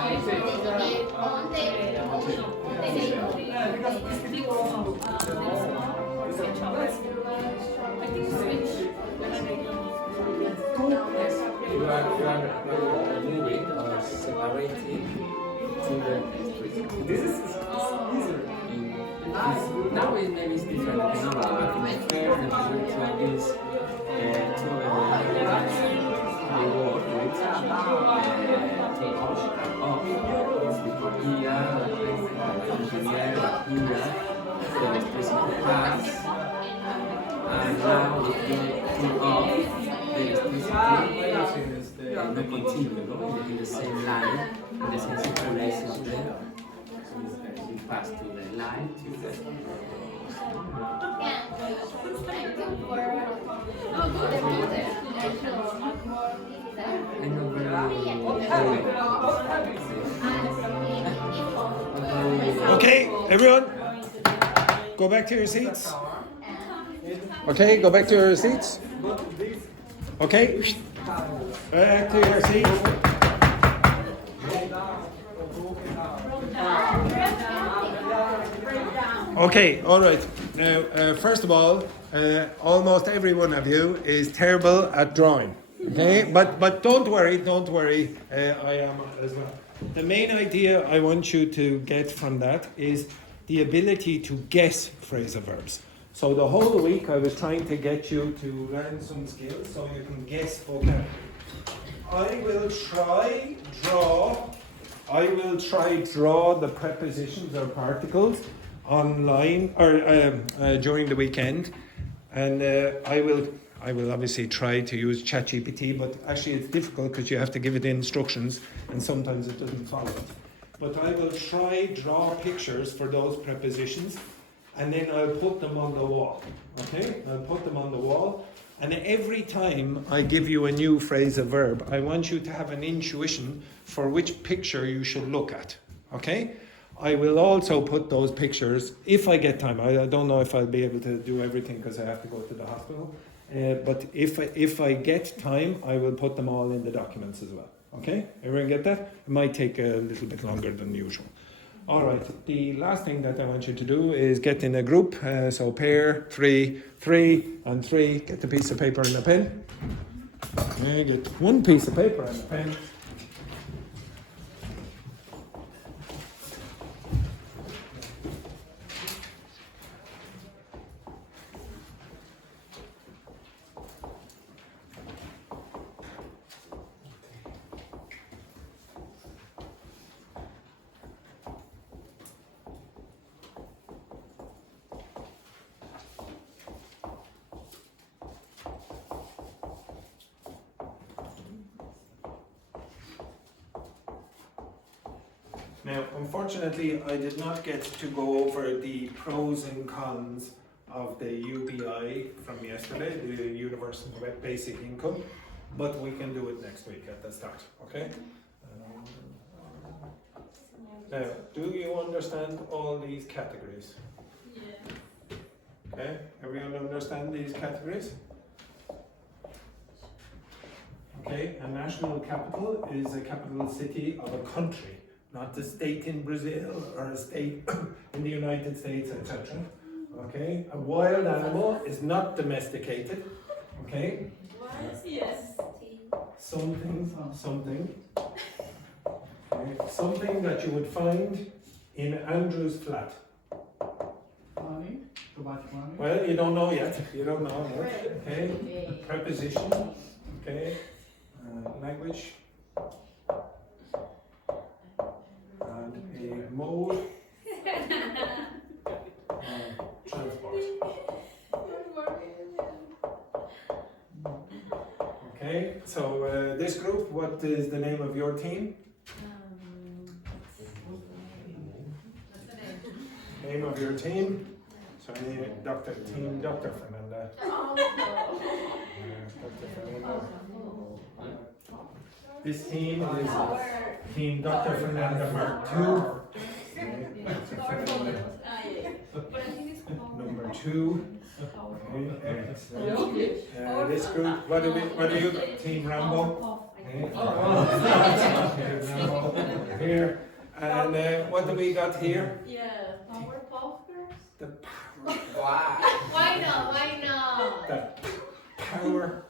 are moving or separating to the. This is easier. Now it maybe is different depending on but in the first the majority is to the word with here, the specific class, and now if you turn off the electricity, no continue, no? In the same line, in the same circulation there. You pass to the line to the. Okay, everyone, go back to your seats. Okay, go back to your seats. Okay, back to your seats. Okay, all right. Now, first of all, almost every one of you is terrible at drawing. Okay, but don't worry. I am as well. The main idea I want you to get from that is the ability to guess phrasal verbs. So the whole week I was trying to get you to learn some skills so you can guess vocabulary. I will try draw the prepositions or particles online or during the weekend, and I will obviously try to use ChatGPT, but actually it's difficult because you have to give it instructions and sometimes it doesn't follow it. But I will draw pictures for those prepositions, and then I'll put them on the wall. Okay? I'll put them on the wall, and every time I give you a new phrasal verb, I want you to have an intuition for which picture you should look at. Okay? I will also put those pictures, if I get time. I don't know if I'll be able to do everything because I have to go to the hospital. But if I get time, I will put them all in the documents as well. Okay? Everyone get that? It might take a little bit longer than usual. All right. The last thing that I want you to do is get in a group. So pair, three, and three. Get a piece of paper and a pen. Okay, get one piece of paper and a pen. Now, unfortunately, I did not get to go over the pros and cons of the UBI from yesterday, the Universal Basic Income, but we can do it next week at the start, okay? Now, do you understand all these categories? Yeah. Okay, everyone understand these categories? Okay, a national capital is a capital city of a country, not a state in Brazil or a state in the United States, etc. Okay, a wild animal is not domesticated. Okay, Yes. something. Okay. Something that you would find in Andrew's flat. Well, you don't know yet. You don't know yet. Okay, preposition. Okay, language. And a mode transport. Okay, so this group, what is the name of your team? Name of your team? So name it Dr. Fernanda. Dr. Fernanda. This team is Team Dr. Fernanda Mark II. Number 2. Okay. This group, what do you, Team Rambo? Here. And what do we got here? Yeah. Powerpuff Girls? The power. Why not? Why not? The power.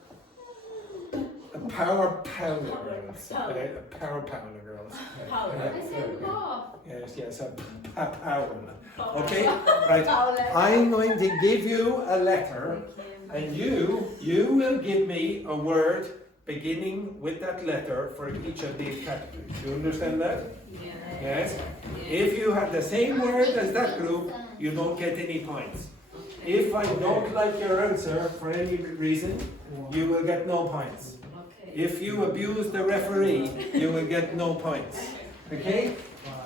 The power pounder girls. Okay, the power pounder girls. Power. I said puff. Yes, a power. Okay, right. I'm going to give you a letter, and you will give me a word beginning with that letter for each of these categories. Do you understand that? Yes? If you have the same word as that group, you don't get any points. If I don't like your answer for any reason, you will get no points. If you abuse the referee, you will get no points. Okay?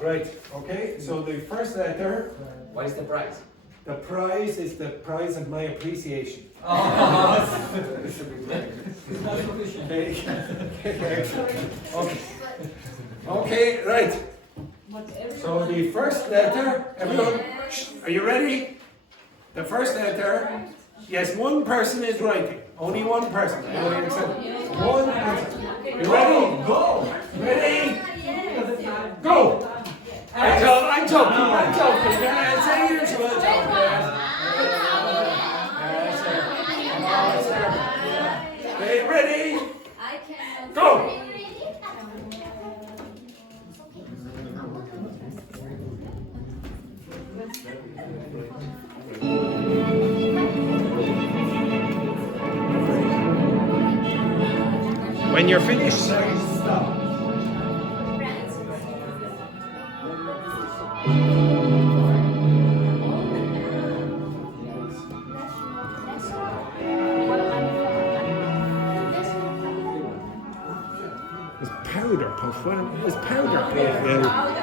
Right. Okay, so the first letter. What is the prize? The prize is the prize of my appreciation. Okay, right. So the first letter, everyone, are you ready? The first letter, yes, one person is writing. Only one person. One person. You ready? Go! Ready? Go! I'm joking. It's a usual joke. Okay, ready? Go! When you're finished, stop. It's powder puff. It's powder puff.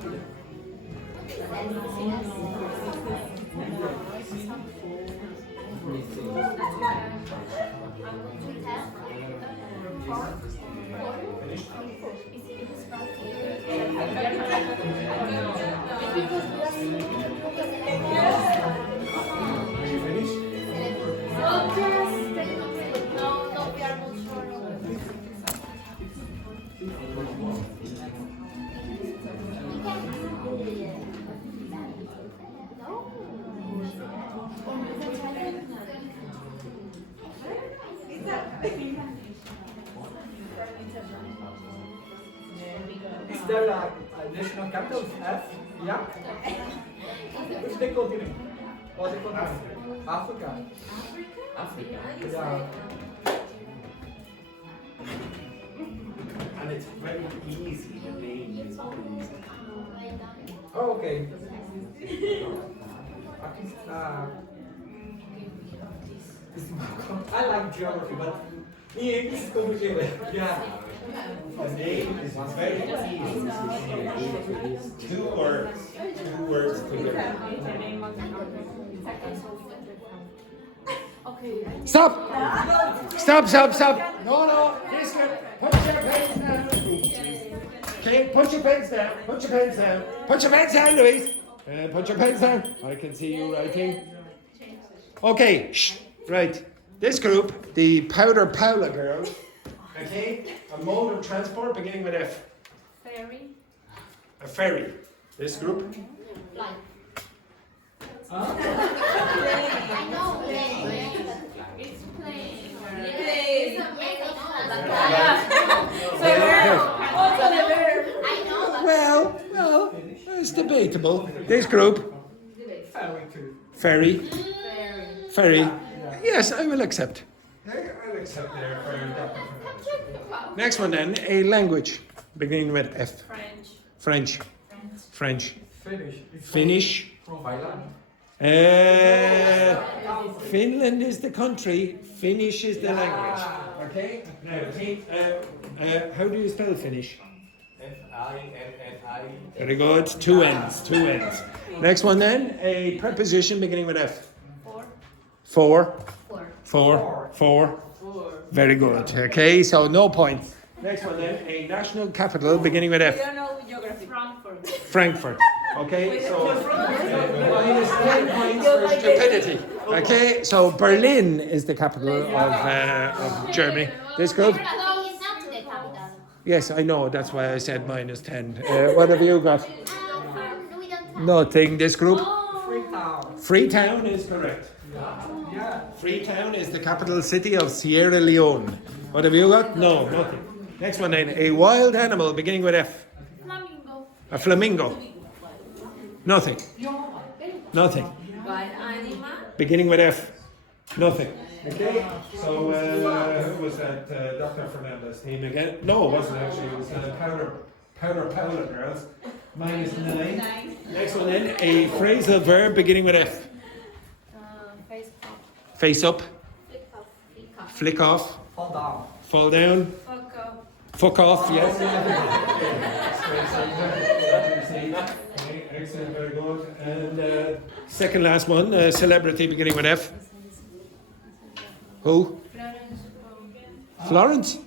Are you finished? Is there a national capital F? Yeah. Which the continent? What the continent? Africa. Africa. Yeah. And it's very easy, the name is easy. Oh, okay. Pakistan. I like geography, but in English is complicated. Yeah. The name is very easy. Two words together. Stop. No. Listen. Put your pens down. Okay, put your pens down. Put your pens down, Louise. Put your pens down. I can see you writing. Okay, shh. Right. This group, the Powder Paula girls. Okay, a mode of transport beginning with F. Ferry. A ferry. This group. Like. Huh? I know. It's plane. I know, but Well, it's debatable. This group. Ferry too. Ferry. Yes, I will accept. I'll accept their Next one then, a language beginning with F. French. French. Finish. Finnish. From Thailand. Finland is the country. Finnish is the language. Okay. Now, how do you spell Finnish? F-I-N-N-I. Very good. Two ends. Next one then, a preposition beginning with F. Four. Very good. Okay, so no points. Next one then, a national capital beginning with We F. don't know geography. Frankfurt. Okay, so minus 10 points for stupidity. Okay, so Berlin is the capital of Germany. This group? it's not the capital. Yes, I know. That's why I said minus 10. What have you got? We don't have. Nothing. This group? Freetown. Freetown is correct. Yeah. Freetown is the capital city of Sierra Leone. What have you got? No, nothing. Next one then. A wild animal beginning with F. Flamingo. A flamingo. Nothing. Wild animal. Beginning with F. Nothing. Okay, so who was that? Dr. Fernanda's team again? No, it wasn't actually. It was Powder Paula girls. Minus 9. Next one then. A phrasal verb beginning with F. Face up. Face up. Flick off. Fall down. Fall down. Fuck off, yes. Okay, excellent, very good. And second last one, celebrity beginning with F. Who? Florence?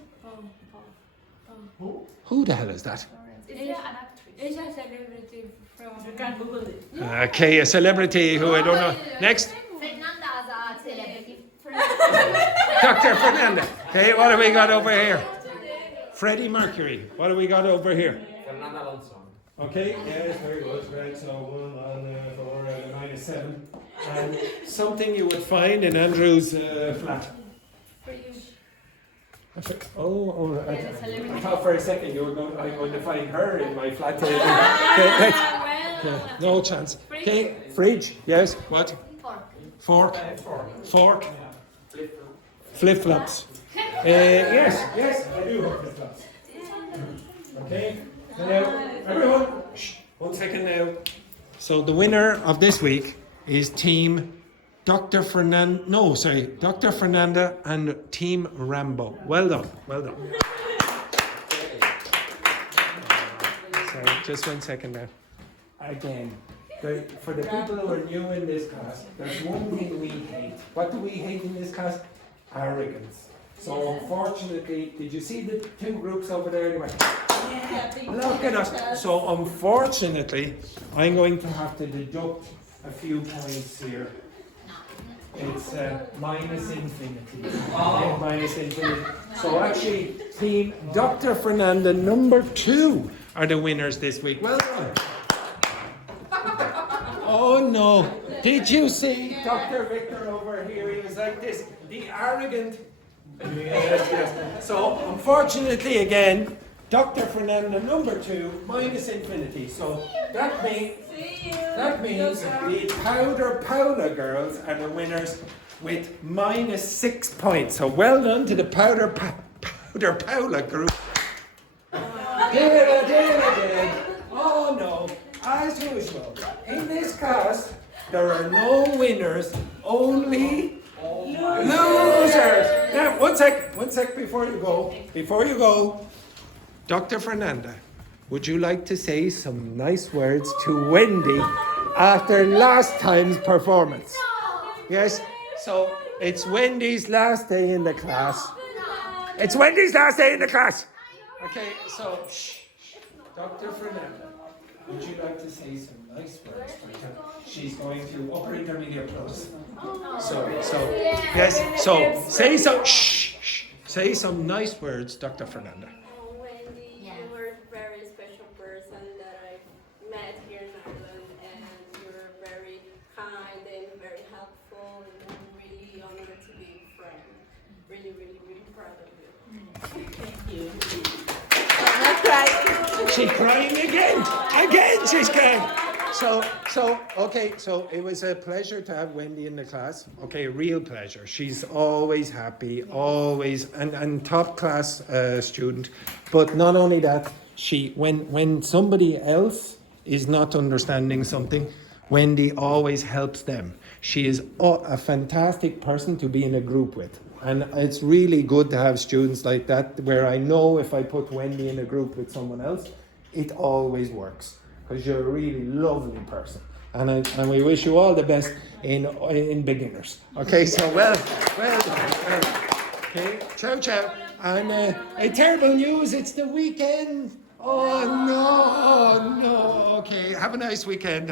Who the hell is that? It's a celebrity from. You can Google it. Okay, a celebrity who I don't know. Next, Fernanda as a celebrity. Dr. Fernanda. Okay, what have we got over here? Freddie Mercury. What have we got over here? Fernanda Alonso. Okay, yes, very good. Right, so 1 on 4 out of minus 7. And something you would find in Andrew's flat. For you. I thought for a second you were going to find her in my flat. Well. No chance. Okay, fridge. Yes. What? Fork. Fork. Flip flops. Yes, I do have flip flops. Okay. Now, everyone, shh, 1 second now. So the winner of this week is team Dr. Fernanda and Team Rambo. Well done. So just 1 second now. again, for the people who are new in this class, there's one thing we hate. What do we hate in this class? Arrogance. So unfortunately, did you see the two groups over there? They went, look at us. So unfortunately, I'm going to have to deduct a few points here. It's minus infinity. Oh. Minus infinity. So actually, team Dr. Fernanda number 2 are the winners this week. Well done. Oh no. Did you see Dr. Victor over here? He was like this. The arrogant. Yes. So unfortunately again, Dr. Fernanda number 2 minus infinity. So that means the Powder Paula girls are the winners with minus 6 points. So well done to the Powder Paula group. Oh no, as usual, in this class there are no winners, only losers. Now, one sec before you go. Dr. Fernanda, would you like to say some nice words to Wendy after last time's performance? Yes? So, it's Wendy's last day in the class. It's Wendy's last day in the class! Okay, so, shh. Dr. Fernanda, would you like to say some nice words for her? She's going to upper intermediate plus. So, say some nice words, Dr. Fernanda. Wendy, you were a very special person that I met here in Ireland, and you're very kind and very helpful, and I'm really honored to be a friend. Really, really, really proud of you. Thank you. She's crying again. Again, she's crying. So it was a pleasure to have Wendy in the class. Okay, a real pleasure. She's always happy, always, and top class student. But not only that, when somebody else is not understanding something, Wendy always helps them. She is a fantastic person to be in a group with. And it's really good to have students like that, where I know if I put Wendy in a group with someone else, it always works. Because you're a really lovely person. And we wish you all the best in beginners. Okay, so well. Okay, ciao. And terrible news, it's the weekend. Oh no. Okay, have a nice weekend.